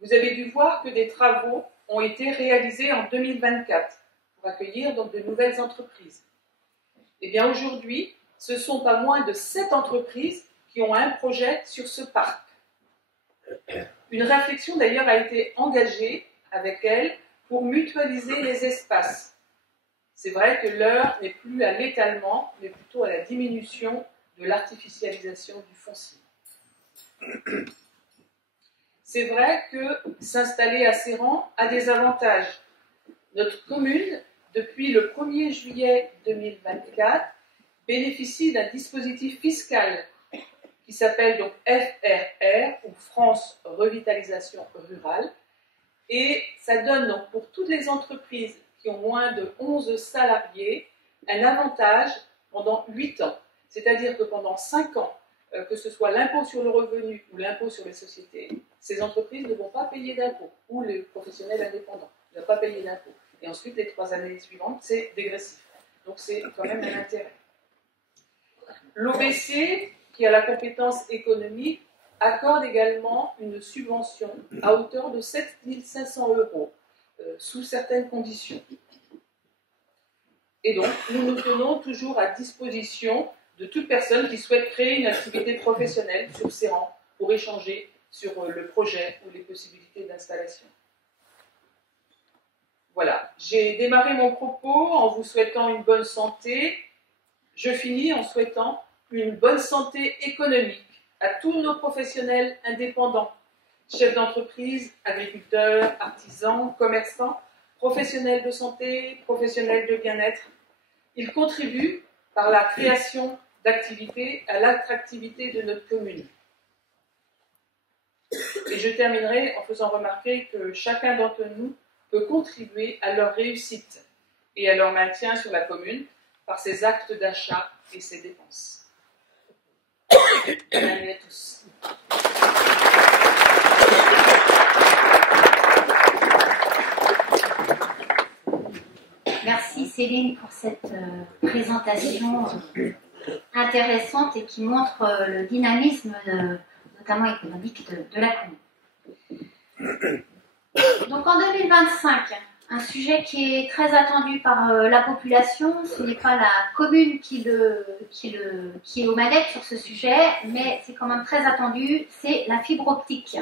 vous avez dû voir que des travaux ont été réalisés en 2024 pour accueillir donc, de nouvelles entreprises. Eh bien aujourd'hui, ce sont pas moins de 7 entreprises qui ont un projet sur ce parc. Une réflexion d'ailleurs a été engagée avec elles pour mutualiser les espaces. C'est vrai que l'heure n'est plus à l'étalement, mais plutôt à la diminution de l'artificialisation du foncier. C'est vrai que s'installer à Séran a des avantages. Notre commune, depuis le 1er juillet 2024, bénéficie d'un dispositif fiscal qui s'appelle donc FRR, ou France Revitalisation Rurale, et ça donne donc pour toutes les entreprises qui ont moins de 11 salariés un avantage pendant 8 ans. C'est-à-dire que pendant 5 ans, que ce soit l'impôt sur le revenu ou l'impôt sur les sociétés, ces entreprises ne vont pas payer d'impôts, ou les professionnels indépendants ne vont pas payer d'impôts. Et ensuite, les 3 années suivantes, c'est dégressif. Donc c'est quand même un intérêt. L'OBC, qui a la compétence économique, accorde également une subvention à hauteur de 7 500 € sous certaines conditions. Et donc, nous nous tenons toujours à disposition de toute personne qui souhaite créer une activité professionnelle sur Séran pour échanger sur le projet ou les possibilités d'installation. Voilà, j'ai démarré mon propos en vous souhaitant une bonne santé. Je finis en souhaitant une bonne santé économique à tous nos professionnels indépendants, chefs d'entreprise, agriculteurs, artisans, commerçants, professionnels de santé, professionnels de bien-être. Ils contribuent par la création d'activités à l'attractivité de notre commune. Et je terminerai en faisant remarquer que chacun d'entre nous peut contribuer à leur réussite et à leur maintien sur la commune par ses actes d'achat et ses dépenses. Bonne année à tous. Merci Céline pour cette présentation intéressante et qui montre le dynamisme, notamment économique, de la commune. Donc en 2025, un sujet qui est très attendu par la population, ce n'est pas la commune qui est aux manettes sur ce sujet, mais c'est quand même très attendu, c'est la fibre optique.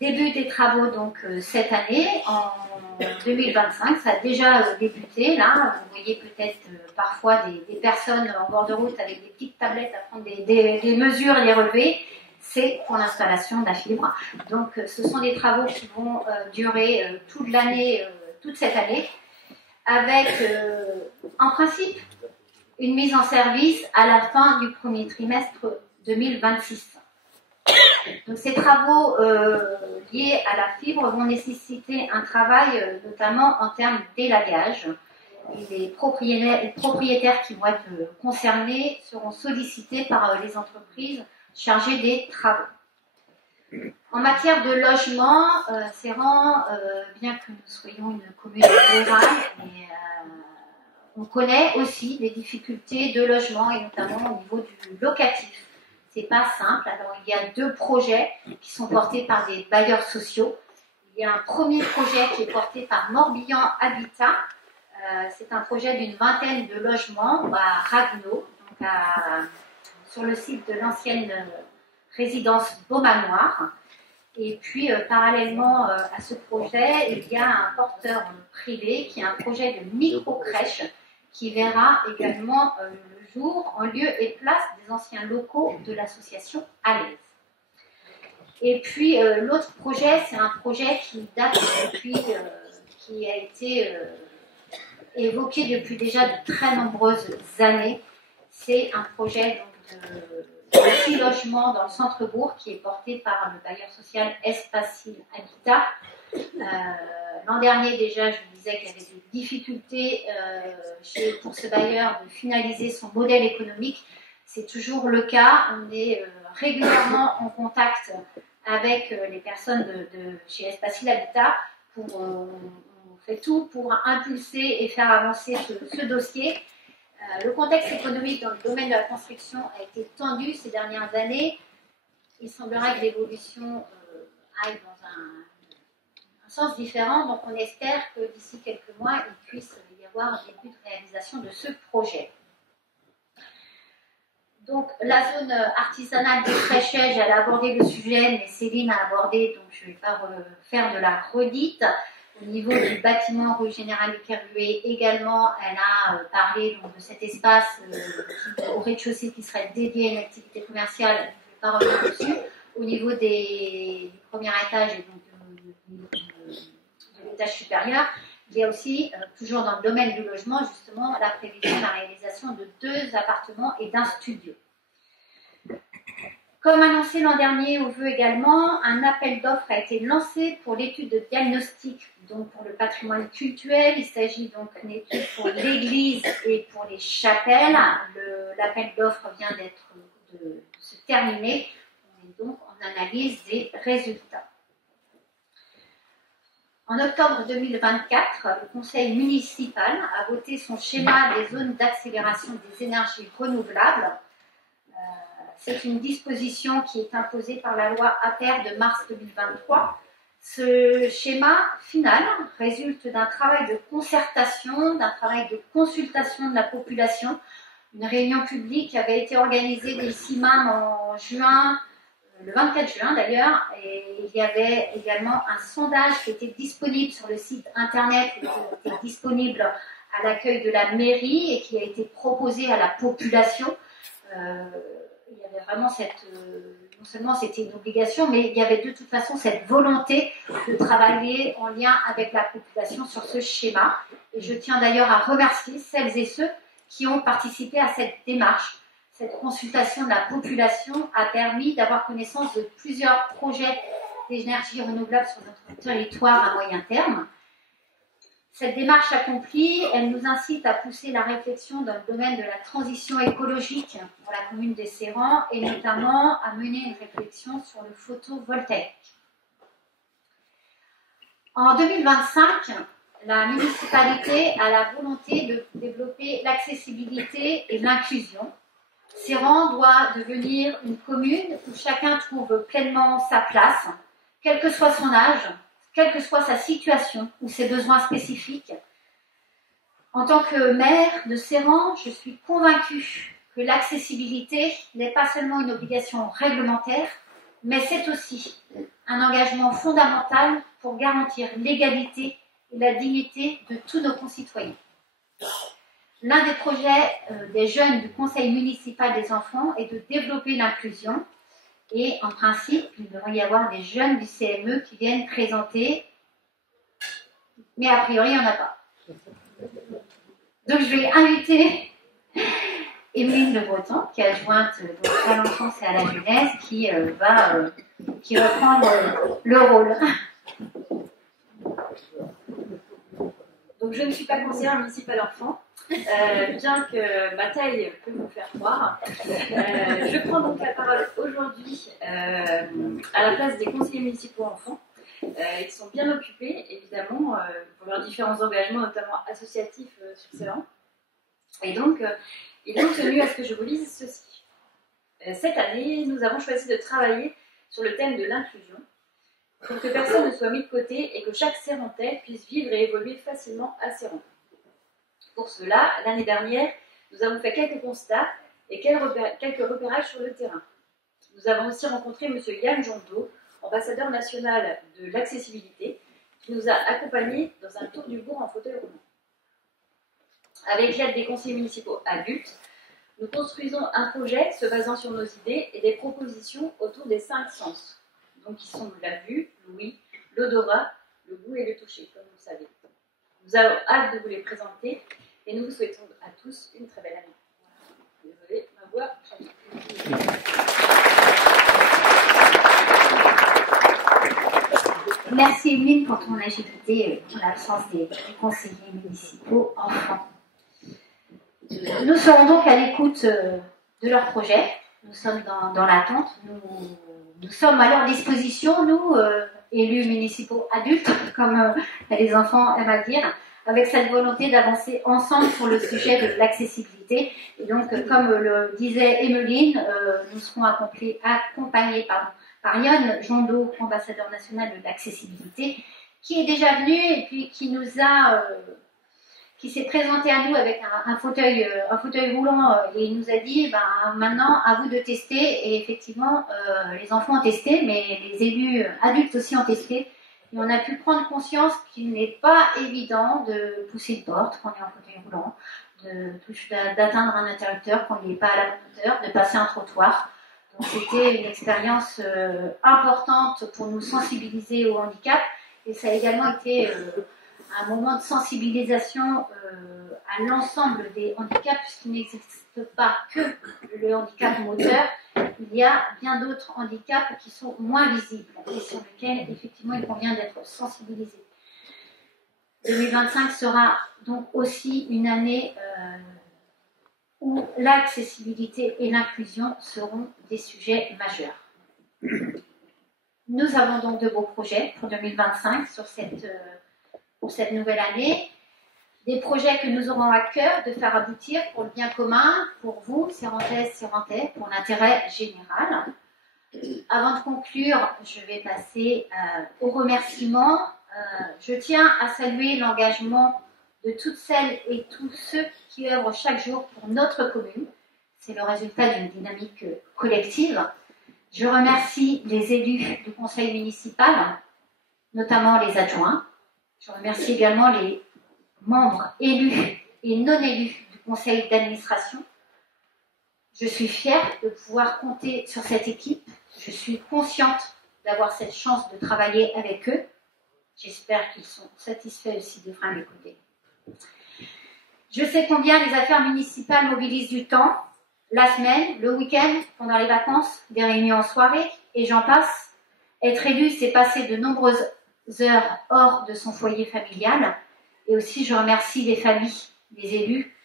Début des travaux donc cette année, en 2025, ça a déjà débuté. Là, vous voyez peut-être parfois des personnes en bord de route avec des petites tablettes à prendre des mesures et les relever. C'est pour l'installation de la fibre. Donc ce sont des travaux qui vont durer toute l'année, toute cette année, avec en principe une mise en service à la fin du premier trimestre 2026. Donc ces travaux liés à la fibre vont nécessiter un travail notamment en termes d'élagage. Et les propriétaires qui vont être concernés seront sollicités par les entreprises chargées des travaux. En matière de logement, c'est rend, bien que nous soyons une commune rurale, on connaît aussi les difficultés de logement et notamment au niveau du locatif. C'est pas simple. Alors, il y a 2 projets qui sont portés par des bailleurs sociaux. Il y a un premier projet qui est porté par Morbihan Habitat. C'est un projet d'une vingtaine de logements à Ragueneau, donc sur le site de l'ancienne résidence Beaumanoir. Et puis, parallèlement à ce projet, il y a un porteur privé qui a un projet de micro-crèche qui verra également le jour en lieu et place des anciens locaux de l'association Alaise. Et puis l'autre projet, c'est un projet qui date depuis, qui a été évoqué depuis déjà de très nombreuses années. C'est un projet donc, de 6 logements dans le centre-bourg qui est porté par le bailleur social Espacil Habitat. L'an dernier déjà, je vous disais qu'il y avait des difficultés pour ce bailleur de finaliser son modèle économique. C'est toujours le cas. On est régulièrement en contact avec les personnes de chez Espacil Habitat. On fait tout pour impulser et faire avancer ce dossier. Le contexte économique dans le domaine de la construction a été tendu ces dernières années. Il semblerait que l'évolution aille dans un sens différent, donc on espère que d'ici quelques mois, il puisse y avoir un début de réalisation de ce projet. Donc la zone artisanale de Fréchais, j'allais aborder le sujet, mais Céline a abordé, donc je ne vais pas faire de la redite. Au niveau du bâtiment rue Général Kerlué également, elle a parlé donc, de cet espace au rez-de-chaussée qui serait dédié à une activité commerciale, je ne vais pas revenir dessus. Au niveau du premier étage et donc de l'étage supérieur, il y a aussi, toujours dans le domaine du logement, justement, la prévision de la réalisation de 2 appartements et d'un studio. Comme annoncé l'an dernier, on veut également, un appel d'offres a été lancé pour l'étude de diagnostic, donc pour le patrimoine cultuel. Il s'agit donc d'une étude pour l'église et pour les chapelles. L'appel d'offres vient de se terminer. On est donc en analyse des résultats. En octobre 2024, le conseil municipal a voté son schéma des zones d'accélération des énergies renouvelables. C'est une disposition qui est imposée par la loi APER de mars 2023. Ce schéma final résulte d'un travail de concertation, d'un travail de consultation de la population. Une réunion publique avait été organisée dès 6 mai en juin le 24 juin d'ailleurs, et il y avait également un sondage qui était disponible sur le site internet, qui était disponible à l'accueil de la mairie et qui a été proposé à la population. Il y avait vraiment non seulement c'était une obligation, mais il y avait de toute façon cette volonté de travailler en lien avec la population sur ce schéma. Et je tiens d'ailleurs à remercier celles et ceux qui ont participé à cette démarche. Cette consultation de la population a permis d'avoir connaissance de plusieurs projets d'énergie renouvelable sur notre territoire à moyen terme. Cette démarche accomplie, elle nous incite à pousser la réflexion dans le domaine de la transition écologique pour la commune des Serrans et notamment à mener une réflexion sur le photovoltaïque. En 2025, la municipalité a la volonté de développer l'accessibilité et l'inclusion. Serrans doit devenir une commune où chacun trouve pleinement sa place, quel que soit son âge, quelle que soit sa situation ou ses besoins spécifiques. En tant que maire de Serrans, je suis convaincue que l'accessibilité n'est pas seulement une obligation réglementaire, mais c'est aussi un engagement fondamental pour garantir l'égalité et la dignité de tous nos concitoyens. L'un des projets des jeunes du Conseil municipal des enfants est de développer l'inclusion. Et en principe, il devrait y avoir des jeunes du CME qui viennent présenter, mais a priori, il n'y en a pas. Donc, je vais inviter Emeline Le Breton, qui est adjointe à l'enfance et à la jeunesse, qui va prendre le rôle. Donc, je ne suis pas conseillère municipale enfant, bien que ma taille peut vous faire croire. Je prends donc la parole aujourd'hui à la place des conseillers municipaux enfants, qui sont bien occupés, évidemment, pour leurs différents engagements, notamment associatifs sur Serrans. Et donc, ils ont tenu à ce que je vous lise ceci. Cette année, nous avons choisi de travailler sur le thème de l'inclusion, pour que personne ne soit mis de côté et que chaque Serrantais puisse vivre et évoluer facilement à Serrans. Pour cela, l'année dernière, nous avons fait quelques constats et quelques repérages sur le terrain. Nous avons aussi rencontré M. Yann Jondeau, ambassadeur national de l'accessibilité, qui nous a accompagnés dans un tour du bourg en fauteuil roulant. Avec l'aide des conseillers municipaux adultes, nous construisons un projet se basant sur nos idées et des propositions autour des 5 sens, donc qui sont la vue, l'ouïe, l'odorat, le goût et le toucher, comme vous le savez. Nous avons hâte de vous les présenter et nous vous souhaitons à tous une très belle année. Désolée, ma voix change. Merci Emeline pour ton agilité en l'absence des conseillers municipaux enfants. Nous serons donc à l'écoute de leur projet. Nous sommes dans l'attente. Nous sommes à leur disposition, nous, élus municipaux adultes, comme les enfants aiment à dire, avec cette volonté d'avancer ensemble sur le sujet de l'accessibilité. Et donc, comme le disait Emeline, nous serons accompagnés par Yann Jondeau, ambassadeur national de l'accessibilité, qui est déjà venu et puis qui s'est présenté à nous avec un fauteuil roulant et il nous a dit maintenant à vous de tester. Et effectivement les enfants ont testé, mais les élus adultes aussi ont testé et on a pu prendre conscience qu'il n'est pas évident de pousser une porte quand on est en fauteuil roulant, d'atteindre un interrupteur quand il n'est pas à la bonne hauteur, de passer un trottoir. Donc c'était une expérience importante pour nous sensibiliser au handicap et ça a également été un moment de sensibilisation à l'ensemble des handicaps, puisqu'il n'existe pas que le handicap moteur, il y a bien d'autres handicaps qui sont moins visibles et sur lesquels effectivement il convient d'être sensibilisé. 2025 sera donc aussi une année où l'accessibilité et l'inclusion seront des sujets majeurs. Nous avons donc de beaux projets pour 2025 pour cette nouvelle année, des projets que nous aurons à cœur de faire aboutir pour le bien commun, pour vous, Serrantaises, Serrantais, pour l'intérêt général. Avant de conclure, je vais passer aux remerciements. Je tiens à saluer l'engagement de toutes celles et tous ceux qui œuvrent chaque jour pour notre commune. C'est le résultat d'une dynamique collective. Je remercie les élus du conseil municipal, notamment les adjoints. Je remercie également les membres élus et non élus du conseil d'administration. Je suis fière de pouvoir compter sur cette équipe. Je suis consciente d'avoir cette chance de travailler avec eux. J'espère qu'ils sont satisfaits aussi de venir m'écouter. Je sais combien les affaires municipales mobilisent du temps, la semaine, le week-end, pendant les vacances, des réunions en soirée, et j'en passe. Être élu, c'est passer de nombreuses heures hors de son foyer familial. Et aussi, je remercie les familles, les élus,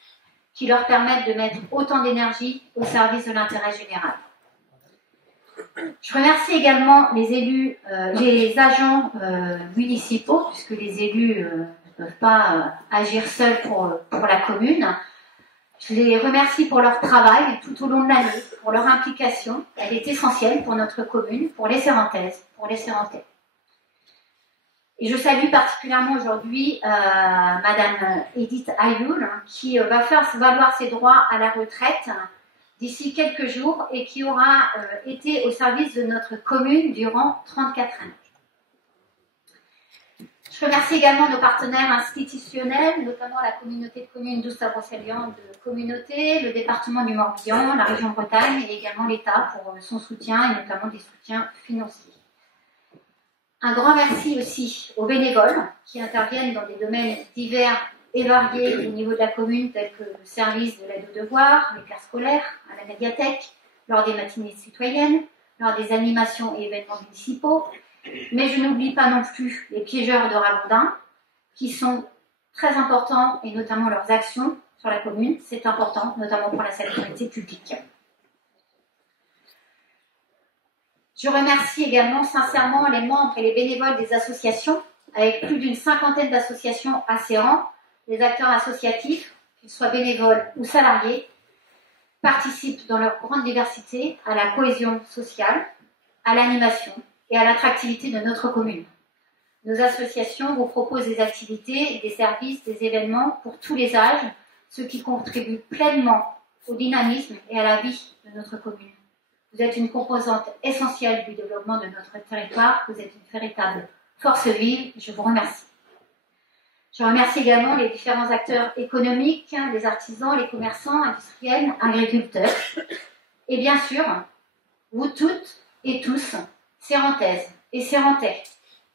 qui leur permettent de mettre autant d'énergie au service de l'intérêt général. Je remercie également les élus, les agents municipaux, puisque les élus ne peuvent pas agir seuls pour la commune. Je les remercie pour leur travail tout au long de l'année, pour leur implication. Elle est essentielle pour notre commune, pour les Sérantais, pour les Sérantais. Et je salue particulièrement aujourd'hui Madame Edith Ayoul, qui va faire valoir ses droits à la retraite d'ici quelques jours et qui aura été au service de notre commune durant 34 ans. Je remercie également nos partenaires institutionnels, notamment la communauté de communes d'Oust-à-Brocéliande de communauté, le département du Morbihan, la région Bretagne et également l'État pour son soutien et notamment des soutiens financiers. Un grand merci aussi aux bénévoles qui interviennent dans des domaines divers et variés au niveau de la commune, tels que le service de l'aide aux devoirs, les classes scolaires, à la médiathèque, lors des matinées citoyennes, lors des animations et événements municipaux. Mais je n'oublie pas non plus les piégeurs de ragondins, qui sont très importants, et notamment leurs actions sur la commune. C'est important, notamment pour la sécurité publique. Je remercie également sincèrement les membres et les bénévoles des associations, avec plus d'une 50aine d'associations à Séran. Les acteurs associatifs, qu'ils soient bénévoles ou salariés, participent dans leur grande diversité à la cohésion sociale, à l'animation et à l'attractivité de notre commune. Nos associations vous proposent des activités, des services, des événements pour tous les âges, ce qui contribue pleinement au dynamisme et à la vie de notre commune. Vous êtes une composante essentielle du développement de notre territoire. Vous êtes une véritable force vive. Je vous remercie. Je remercie également les différents acteurs économiques, les artisans, les commerçants, industriels, agriculteurs. Et bien sûr, vous toutes et tous, Sérantaises et Sérantais.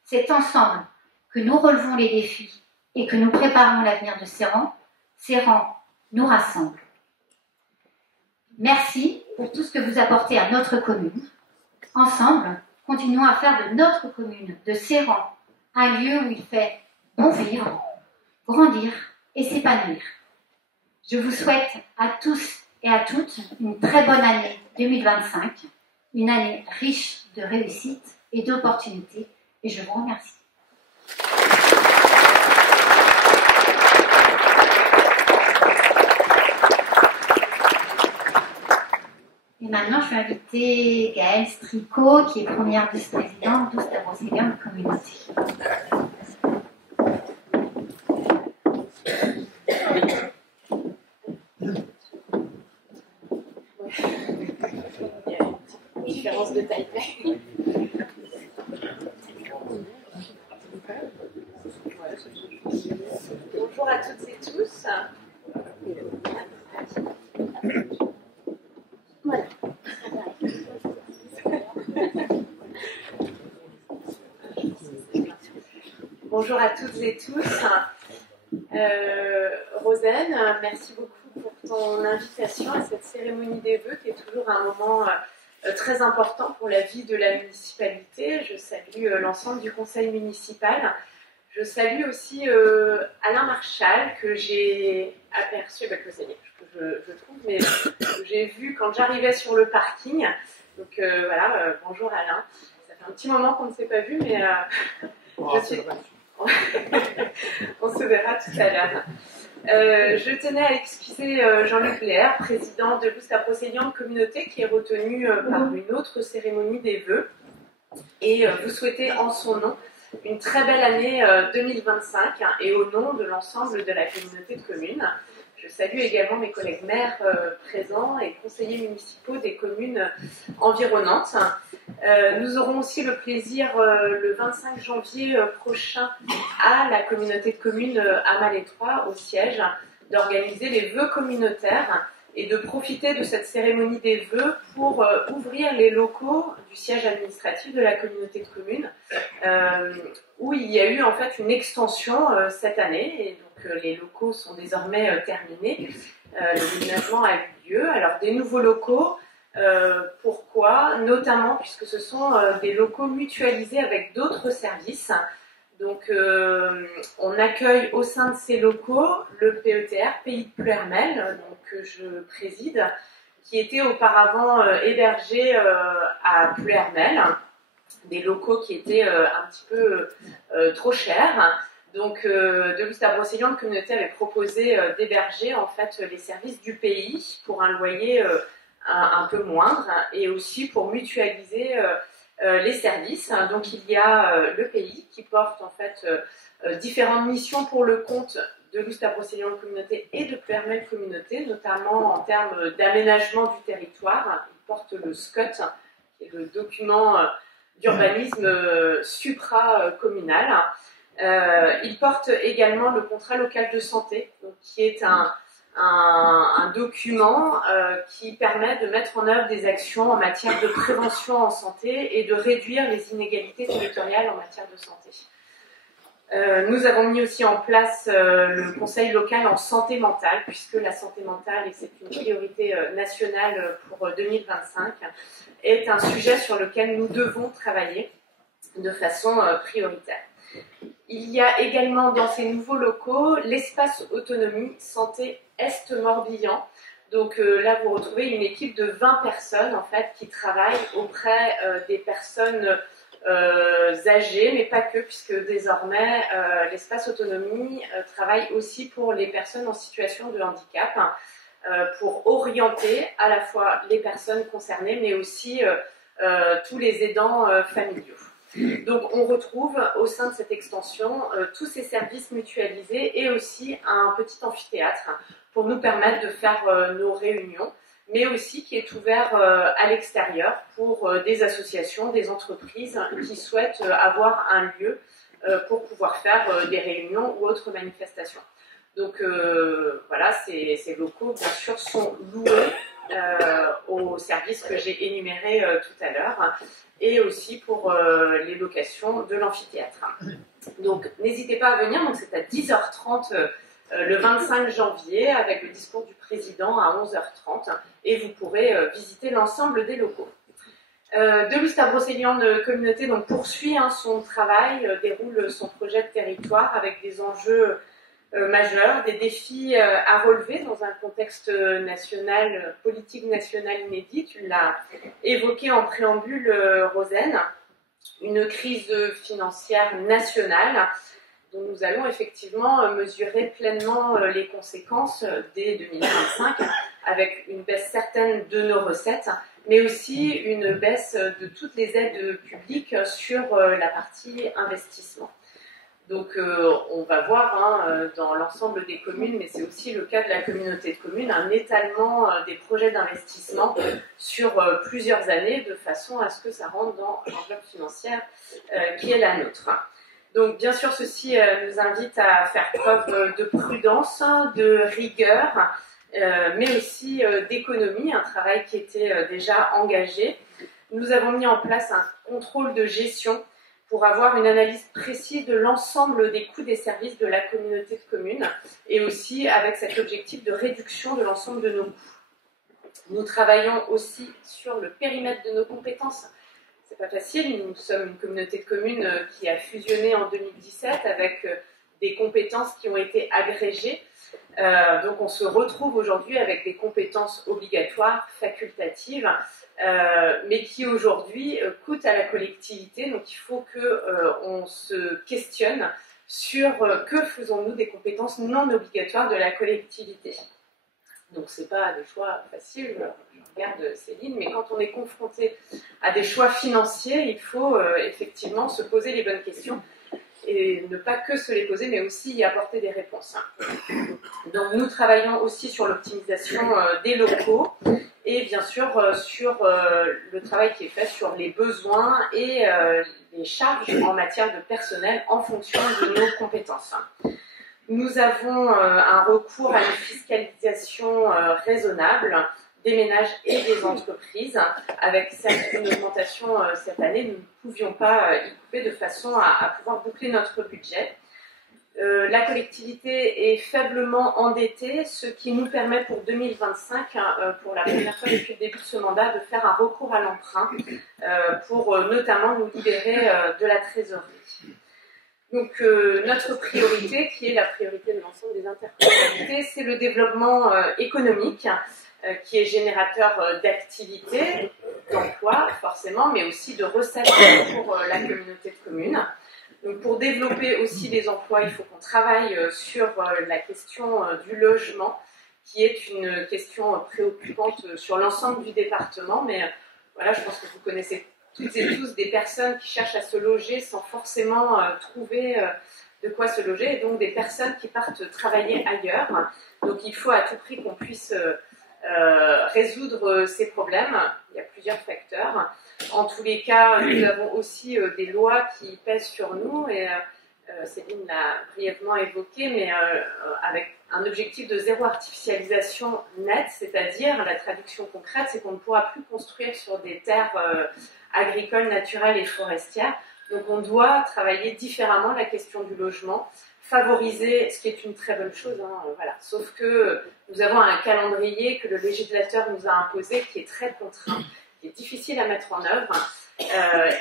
C'est ensemble que nous relevons les défis et que nous préparons l'avenir de Séran. Séran nous rassemble. Merci pour tout ce que vous apportez à notre commune. Ensemble, continuons à faire de notre commune, de Séran, un lieu où il fait bon vivre, grandir et s'épanouir. Je vous souhaite à tous et à toutes une très bonne année 2025, une année riche de réussite et d'opportunités, et je vous remercie. Et maintenant, je vais inviter Gaëlle Stricot, qui est première vice-présidente d'Oust-à-Brocéliande Communauté. Différence de taille. Bonjour à toutes et tous. Voilà. Bonjour à toutes et tous. Rosen, merci beaucoup pour ton invitation à cette cérémonie des vœux qui est toujours un moment très important pour la vie de la municipalité. Je salue l'ensemble du conseil municipal. Je salue aussi Alain Marchal que j'ai aperçu, que je trouve, mais que j'ai vu quand j'arrivais sur le parking. Donc voilà, bonjour Alain. Ça fait un petit moment qu'on ne s'est pas vu, mais je suis... On se verra tout à l'heure. Je tenais à excuser Jean-Luc Léher, président de l'Oust-à-Brocéliande Communauté, qui est retenu par une autre cérémonie des vœux, et vous souhaiter en son nom une très belle année 2025, et au nom de l'ensemble de la communauté de communes. Je salue également mes collègues maires présents et conseillers municipaux des communes environnantes. Nous aurons aussi le plaisir le 25 janvier prochain à la communauté de communes à Malétroit, au siège, d'organiser les vœux communautaires et de profiter de cette cérémonie des vœux pour ouvrir les locaux du siège administratif de la communauté de communes, où il y a eu en fait une extension cette année, et donc les locaux sont désormais terminés. Le déménagement a eu lieu. Alors des nouveaux locaux, pourquoi? Notamment puisque ce sont des locaux mutualisés avec d'autres services. Donc, on accueille au sein de ces locaux le PETR, Pays de Plouermel, que je préside, qui était auparavant hébergé à Plouermel, des locaux qui étaient un petit peu trop chers. Donc, de Gustave-Roussillon, la communauté avait proposé d'héberger en fait les services du pays pour un loyer un peu moindre et aussi pour mutualiser les services. Donc il y a le pays qui porte en fait différentes missions pour le compte de Gustave-Roussillon Communauté et de Plouermel Communauté, notamment en termes d'aménagement du territoire. Il porte le SCOT, qui est le document d'urbanisme supra-communal. Il porte également le contrat local de santé, donc, qui est un document qui permet de mettre en œuvre des actions en matière de prévention en santé et de réduire les inégalités territoriales en matière de santé. Nous avons mis aussi en place le conseil local en santé mentale, puisque la santé mentale, et c'est une priorité nationale pour 2025, est un sujet sur lequel nous devons travailler de façon prioritaire. Il y a également dans ces nouveaux locaux l'espace autonomie santé Est-Morbihan. Donc là, vous retrouvez une équipe de 20 personnes en fait qui travaillent auprès des personnes âgées, mais pas que, puisque désormais l'espace autonomie travaille aussi pour les personnes en situation de handicap, pour orienter à la fois les personnes concernées, mais aussi tous les aidants familiaux. Donc on retrouve au sein de cette extension tous ces services mutualisés et aussi un petit amphithéâtre pour nous permettre de faire nos réunions, mais aussi qui est ouvert à l'extérieur pour des associations, des entreprises qui souhaitent avoir un lieu pour pouvoir faire des réunions ou autres manifestations. Donc voilà, ces locaux bien sûr sont loués aux services que j'ai énumérés tout à l'heure, et aussi pour les locations de l'amphithéâtre. Donc n'hésitez pas à venir, donc c'est à 10h30 le 25 janvier avec le discours du président à 11h30 et vous pourrez visiter l'ensemble des locaux. De Gustave-Roussillon Communauté donc, poursuit son travail, déroule son projet de territoire avec des enjeux majeurs, des défis à relever dans un contexte national, politique nationale inédit. Tu l'as évoqué en préambule, Rosen, une crise financière nationale dont nous allons effectivement mesurer pleinement les conséquences dès 2025, avec une baisse certaine de nos recettes, mais aussi une baisse de toutes les aides publiques sur la partie investissement. Donc on va voir dans l'ensemble des communes, mais c'est aussi le cas de la communauté de communes, un étalement des projets d'investissement sur plusieurs années, de façon à ce que ça rentre dans l'enveloppe financière qui est la nôtre. Donc bien sûr, ceci nous invite à faire preuve de prudence, de rigueur, mais aussi d'économie, un travail qui était déjà engagé. Nous avons mis en place un contrôle de gestion pour avoir une analyse précise de l'ensemble des coûts des services de la communauté de communes et aussi avec cet objectif de réduction de l'ensemble de nos coûts. Nous travaillons aussi sur le périmètre de nos compétences. C'est pas facile, nous sommes une communauté de communes qui a fusionné en 2017 avec des compétences qui ont été agrégées. Donc on se retrouve aujourd'hui avec des compétences obligatoires, facultatives, mais qui aujourd'hui coûtent à la collectivité. Donc il faut qu'on se questionne sur que faisons-nous des compétences non obligatoires de la collectivité. Donc c'est pas des choix faciles, je regarde Céline, mais quand on est confronté à des choix financiers, il faut effectivement se poser les bonnes questions. et ne pas que se les poser, mais aussi y apporter des réponses. Donc nous travaillons aussi sur l'optimisation des locaux et bien sûr sur le travail qui est fait sur les besoins et les charges en matière de personnel en fonction de nos compétences. Nous avons un recours à une fiscalisation raisonnable des ménages et des entreprises, avec certes une augmentation cette année, nous ne pouvions pas y couper de façon à pouvoir boucler notre budget. La collectivité est faiblement endettée, ce qui nous permet pour 2025, pour la première fois depuis le début de ce mandat, de faire un recours à l'emprunt pour notamment nous libérer de la trésorerie. Donc notre priorité, qui est la priorité de l'ensemble des intercommunalités, c'est le développement économique, qui est générateur d'activité, d'emploi forcément, mais aussi de recettes pour la communauté de communes. Donc pour développer aussi les emplois, il faut qu'on travaille sur la question du logement, qui est une question préoccupante sur l'ensemble du département, mais voilà, je pense que vous connaissez toutes et tous des personnes qui cherchent à se loger sans forcément trouver de quoi se loger, et donc des personnes qui partent travailler ailleurs. Donc il faut à tout prix qu'on puisse résoudre ces problèmes. Il y a plusieurs facteurs. En tous les cas, nous avons aussi des lois qui pèsent sur nous, et Céline l'a brièvement évoqué, mais avec un objectif de zéro artificialisation nette, c'est-à-dire la traduction concrète, c'est qu'on ne pourra plus construire sur des terres agricoles, naturelles et forestières. Donc on doit travailler différemment la question du logement, favoriser, ce qui est une très bonne chose, voilà. Sauf que nous avons un calendrier que le législateur nous a imposé, qui est très contraint, qui est difficile à mettre en œuvre,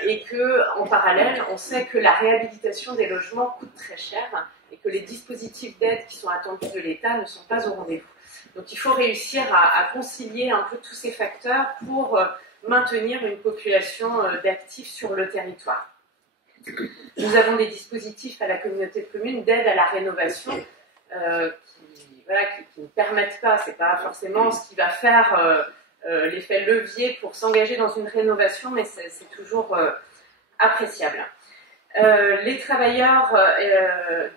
et qu'en parallèle, on sait que la réhabilitation des logements coûte très cher, et que les dispositifs d'aide qui sont attendus de l'État ne sont pas au rendez-vous. Donc il faut réussir à concilier un peu tous ces facteurs pour maintenir une population d'actifs sur le territoire. Nous avons des dispositifs à la communauté de communes d'aide à la rénovation qui ne permettent pas, c'est pas forcément ce qui va faire l'effet levier pour s'engager dans une rénovation, mais c'est toujours appréciable. Les travailleurs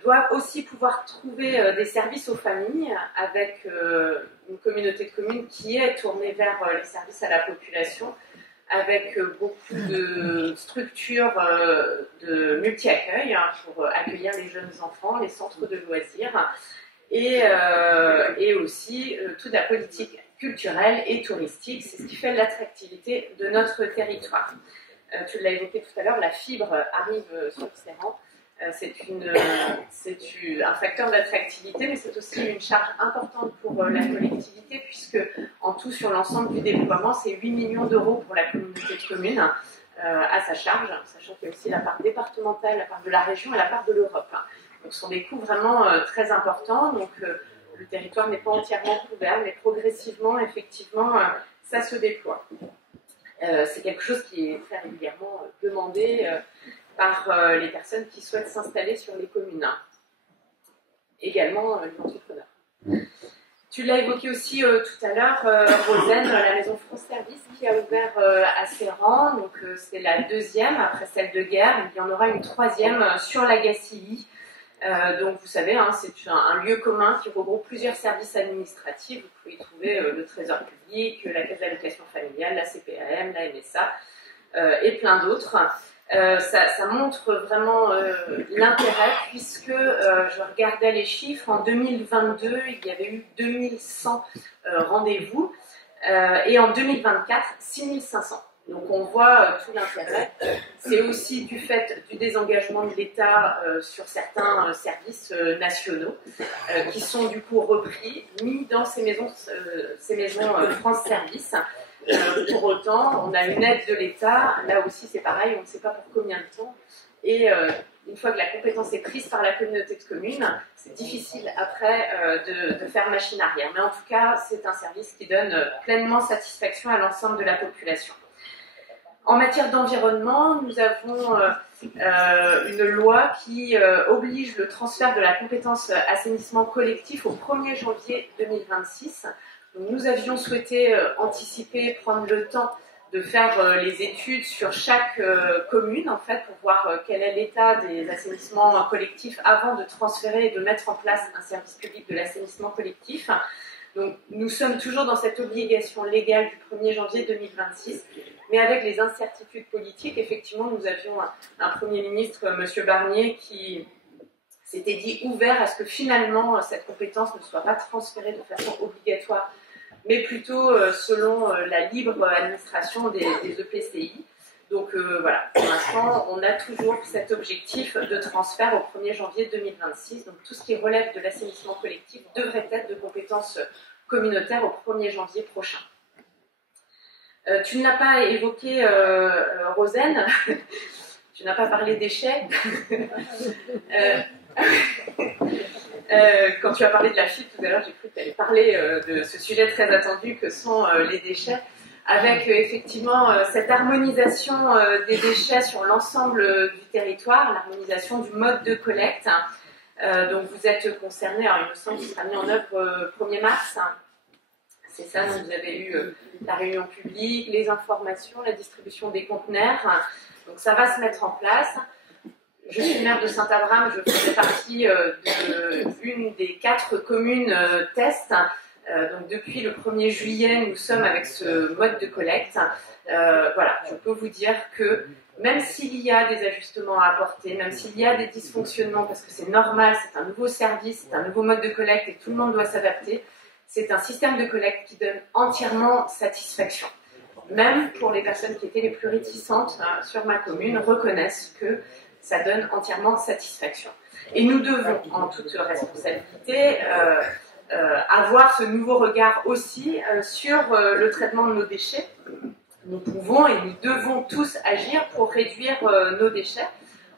doivent aussi pouvoir trouver des services aux familles avec une communauté de communes qui est tournée vers les services à la population, avec beaucoup de structures de multi-accueil pour accueillir les jeunes enfants, les centres de loisirs, et aussi toute la politique culturelle et touristique. C'est ce qui fait l'attractivité de notre territoire. Tu l'as évoqué tout à l'heure, la fibre arrive sur ces rangs. C'est un facteur d'attractivité, mais c'est aussi une charge importante pour la collectivité, puisque en tout, sur l'ensemble du déploiement, c'est 8 millions d'euros pour la communauté de communes à sa charge, sachant qu'il y a aussi la part départementale, la part de la région et la part de l'Europe. Donc ce sont des coûts vraiment très importants, donc le territoire n'est pas entièrement couvert, mais progressivement, effectivement, ça se déploie. C'est quelque chose qui est très régulièrement demandé par les personnes qui souhaitent s'installer sur les communes. Également les entrepreneurs. Tu l'as évoqué aussi tout à l'heure, Rosen, la maison France Service qui a ouvert à Serran. Donc c'est la deuxième après celle de Guerre. Il y en aura une troisième sur la Gacilly. Donc vous savez, c'est un lieu commun qui regroupe plusieurs services administratifs. Vous pouvez y trouver le Trésor public, la Caisse d'allocation familiale, la CPAM, la MSA et plein d'autres. Ça montre vraiment l'intérêt, puisque je regardais les chiffres, en 2022 il y avait eu 2100 rendez-vous et en 2024 6500. Donc on voit tout l'intérêt. C'est aussi du fait du désengagement de l'État sur certains services nationaux qui sont du coup repris, mis dans ces maisons France Service. Pour autant, on a une aide de l'État. Là aussi c'est pareil, on ne sait pas pour combien de temps. Et une fois que la compétence est prise par la communauté de communes, c'est difficile après de faire machine arrière. Mais en tout cas, c'est un service qui donne pleinement satisfaction à l'ensemble de la population. En matière d'environnement, nous avons une loi qui oblige le transfert de la compétence assainissement collectif au 1er janvier 2026. Donc, nous avions souhaité anticiper, prendre le temps de faire les études sur chaque commune, en fait, pour voir quel est l'état des assainissements collectifs avant de transférer et de mettre en place un service public de l'assainissement collectif. Donc, nous sommes toujours dans cette obligation légale du 1er janvier 2026, mais avec les incertitudes politiques, effectivement, nous avions un Premier ministre, M. Barnier, qui s'était dit ouvert à ce que finalement cette compétence ne soit pas transférée de façon obligatoire, mais plutôt selon la libre administration des EPCI. Donc voilà, pour l'instant, on a toujours cet objectif de transfert au 1er janvier 2026. Donc tout ce qui relève de l'assainissement collectif devrait être de compétences communautaires au 1er janvier prochain. Tu ne l'as pas évoqué, Rosen, tu n'as pas parlé déchets. Quand tu as parlé de la FIP tout à l'heure, j'ai cru que tu allais parler de ce sujet très attendu que sont les déchets, avec effectivement cette harmonisation des déchets sur l'ensemble du territoire, l'harmonisation du mode de collecte. Donc vous êtes concernés, alors il me semble que ce sera mis en œuvre 1er mars. C'est ça, donc vous avez eu la réunion publique, les informations, la distribution des conteneurs. Donc ça va se mettre en place. Je suis maire de Saint-Abraham, je faisais partie d'une des 4 communes test. Donc depuis le 1er juillet, nous sommes avec ce mode de collecte. Voilà, je peux vous dire que même s'il y a des ajustements à apporter, même s'il y a des dysfonctionnements, parce que c'est normal, c'est un nouveau service, c'est un nouveau mode de collecte et tout le monde doit s'adapter, c'est un système de collecte qui donne entièrement satisfaction. Même pour les personnes qui étaient les plus réticentes sur ma commune, reconnaissent que ça donne entièrement satisfaction. Et nous devons, en toute responsabilité, avoir ce nouveau regard aussi sur le traitement de nos déchets. Nous pouvons et nous devons tous agir pour réduire nos déchets.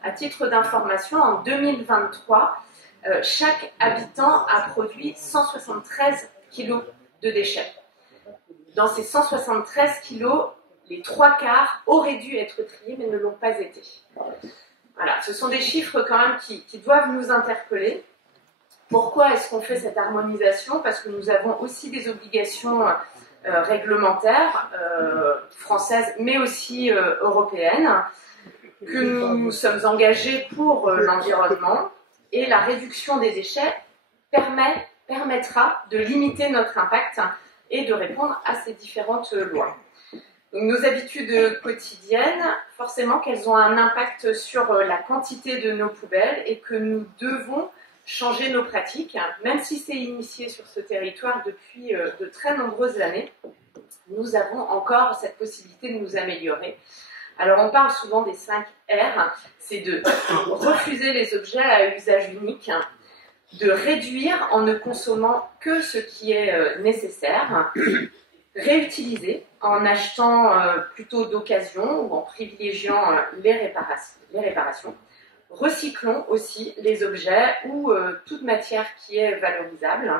À titre d'information, en 2023, chaque habitant a produit 173 kilos de déchets. Dans ces 173 kilos, les 3/4 auraient dû être triés, mais ne l'ont pas été. Voilà, ce sont des chiffres quand même qui doivent nous interpeller. Pourquoi est-ce qu'on fait cette harmonisation? Parce que nous avons aussi des obligations réglementaires françaises, mais aussi européennes, que nous sommes engagés pour l'environnement, et la réduction des déchets permettra de limiter notre impact et de répondre à ces différentes lois. Donc, nos habitudes quotidiennes, forcément qu'elles ont un impact sur la quantité de nos poubelles et que nous devons changer nos pratiques, même si c'est initié sur ce territoire depuis de très nombreuses années, nous avons encore cette possibilité de nous améliorer. Alors on parle souvent des 5 R, c'est de refuser les objets à usage unique, de réduire en ne consommant que ce qui est nécessaire, réutiliser en achetant plutôt d'occasion ou en privilégiant les réparations. Recyclons aussi les objets ou toute matière qui est valorisable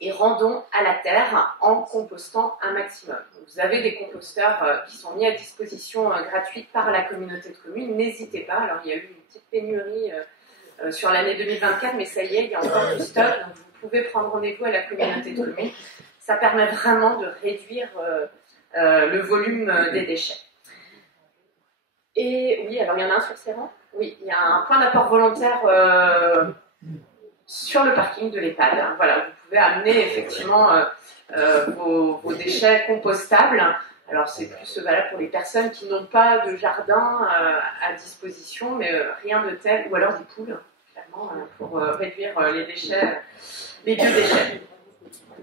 et rendons à la terre en compostant un maximum. Vous avez des composteurs qui sont mis à disposition gratuite par la communauté de communes, n'hésitez pas. Alors il y a eu une petite pénurie sur l'année 2024, mais ça y est, il y a encore du stock, donc vous pouvez prendre rendez-vous à la communauté de communes. Ça permet vraiment de réduire le volume des déchets. Et oui, alors il y en a un sur ces rangs. Oui, il y a un point d'apport volontaire sur le parking de l'EHPAD. Voilà, vous pouvez amener effectivement vos déchets compostables. Alors c'est plus valable pour les personnes qui n'ont pas de jardin à disposition, mais rien de tel, ou alors des poules, clairement, pour réduire les déchets, les biodéchets.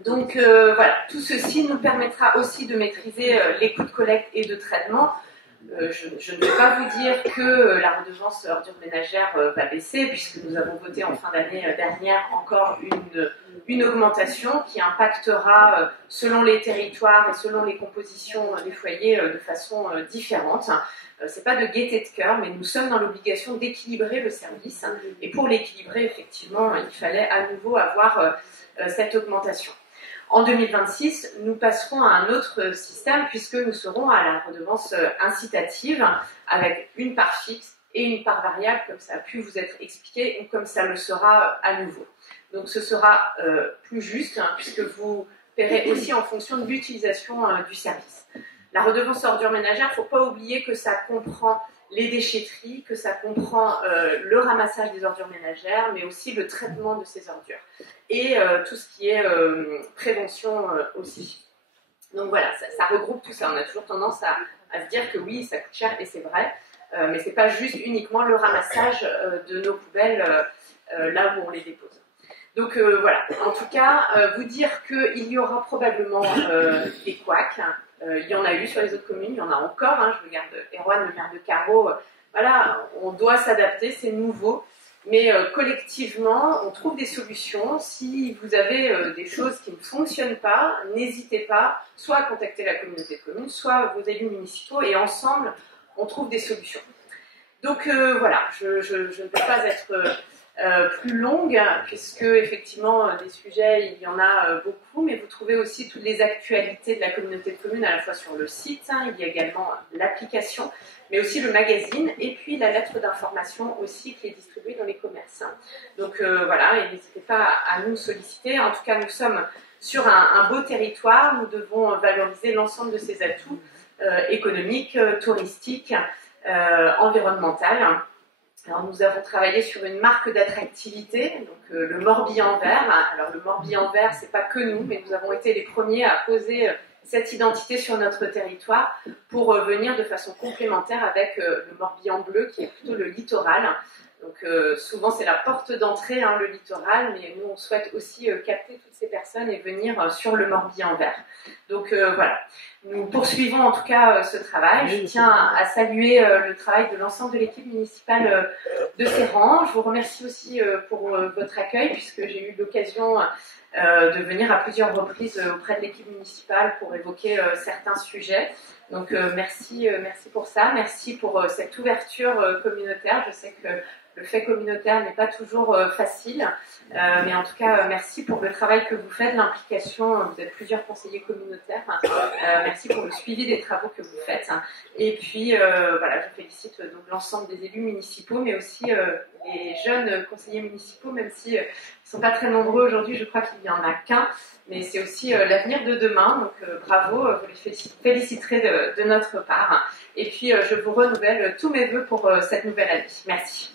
Donc voilà, tout ceci nous permettra aussi de maîtriser les coûts de collecte et de traitement. Je ne vais pas vous dire que la redevance ordures ménagères va baisser, puisque nous avons voté en fin d'année dernière encore une augmentation qui impactera selon les territoires et selon les compositions des foyers de façon différente. C'est pas de gaieté de cœur, mais nous sommes dans l'obligation d'équilibrer le service. Et pour l'équilibrer, effectivement, il fallait à nouveau avoir cette augmentation. En 2026, nous passerons à un autre système puisque nous serons à la redevance incitative avec une part fixe et une part variable, comme ça a pu vous être expliqué, ou comme ça le sera à nouveau. Donc ce sera plus juste puisque vous paierez aussi en fonction de l'utilisation du service. La redevance ordures ménagères, il ne faut pas oublier que ça comprend les déchetteries, que ça comprend le ramassage des ordures ménagères, mais aussi le traitement de ces ordures. Et tout ce qui est prévention aussi. Donc voilà, ça regroupe tout ça. On a toujours tendance à se dire que oui, ça coûte cher, et c'est vrai, mais ce n'est pas juste uniquement le ramassage de nos poubelles là où on les dépose. Donc voilà, en tout cas, vous dire qu'il y aura probablement des couacs. Il y en a eu sur les autres communes, il y en a encore. Je regarde Erwan, le maire de Carreau. Voilà, on doit s'adapter, c'est nouveau. Mais collectivement, on trouve des solutions. Si vous avez des choses qui ne fonctionnent pas, n'hésitez pas soit à contacter la communauté de communes, soit vos élus municipaux, et ensemble, on trouve des solutions. Donc voilà, je ne peux pas être plus longue, puisque effectivement des sujets, il y en a beaucoup, mais vous trouvez aussi toutes les actualités de la communauté de communes à la fois sur le site, il y a également l'application, mais aussi le magazine, et puis la lettre d'information aussi qui est distribuée dans les commerces. Donc voilà, et n'hésitez pas à nous solliciter. En tout cas, nous sommes sur un beau territoire, nous devons valoriser l'ensemble de ces atouts économiques, touristiques, environnementaux. Alors, nous avons travaillé sur une marque d'attractivité, donc le Morbihan vert. Alors le Morbihan vert, c'est pas que nous, mais nous avons été les premiers à poser cette identité sur notre territoire pour venir de façon complémentaire avec le Morbihan bleu, qui est plutôt le littoral. Donc souvent c'est la porte d'entrée, le littoral, mais nous on souhaite aussi capter toutes ces personnes et venir sur le Morbihan vert. Donc voilà, nous poursuivons en tout cas ce travail. Je tiens à saluer le travail de l'ensemble de l'équipe municipale de Serran. Je vous remercie aussi pour votre accueil, puisque j'ai eu l'occasion de venir à plusieurs reprises auprès de l'équipe municipale pour évoquer certains sujets. Donc merci pour ça, merci pour cette ouverture communautaire. Je sais que le fait communautaire n'est pas toujours facile, mais en tout cas, merci pour le travail que vous faites, l'implication. Vous êtes plusieurs conseillers communautaires. Merci pour le suivi des travaux que vous faites. Et puis, voilà, je félicite donc l'ensemble des élus municipaux, mais aussi les jeunes conseillers municipaux, même s'ils ne sont pas très nombreux aujourd'hui, je crois qu'il n'y en a qu'un. Mais c'est aussi l'avenir de demain, donc bravo, vous les féliciterez de notre part. Et puis je vous renouvelle tous mes vœux pour cette nouvelle année. Merci.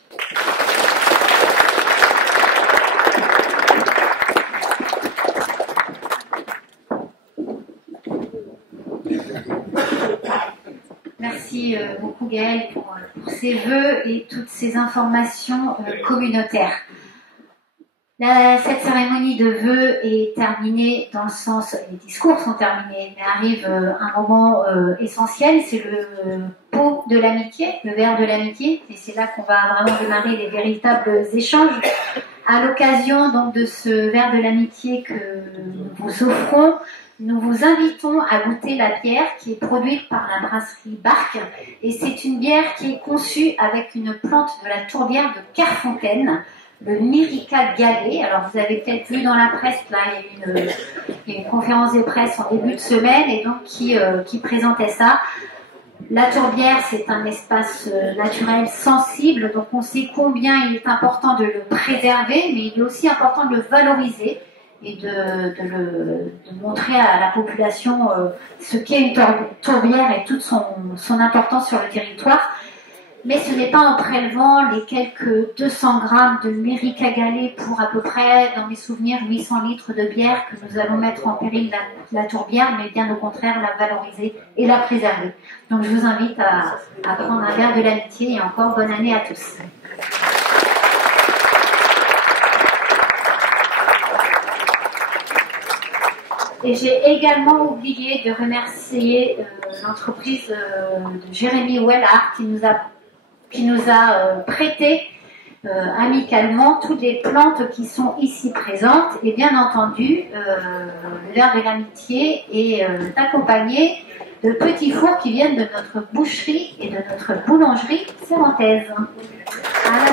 Merci beaucoup Gaëlle pour ces vœux et toutes ces informations communautaires. Cette cérémonie de vœux est terminée dans le sens, les discours sont terminés, mais arrive un moment essentiel, c'est le pot de l'amitié, le verre de l'amitié, et c'est là qu'on va vraiment démarrer les véritables échanges. À l'occasion donc de ce verre de l'amitié que nous vous offrons, nous vous invitons à goûter la bière qui est produite par la brasserie Barque, et c'est une bière qui est conçue avec une plante de la tourbière de Kerfontaine, le Myrica Gallet. Alors vous avez peut-être vu dans la presse, là il y a une conférence de presse en début de semaine et donc qui présentait ça. La tourbière, c'est un espace naturel sensible, donc on sait combien il est important de le préserver, mais il est aussi important de le valoriser et de montrer à la population ce qu'est une tourbière et toute son importance sur le territoire. Mais ce n'est pas en prélevant les quelques 200 grammes de Myrica Gallet pour à peu près, dans mes souvenirs, 800 litres de bière que nous allons mettre en péril la tourbière, mais bien au contraire la valoriser et la préserver. Donc je vous invite à prendre un verre de l'amitié et encore bonne année à tous. Et j'ai également oublié de remercier l'entreprise de Jérémy Wellard qui nous a prêté amicalement toutes les plantes qui sont ici présentes. Et bien entendu, le verre de l'amitié est accompagné de petits fours qui viennent de notre boucherie et de notre boulangerie serrantaise. À la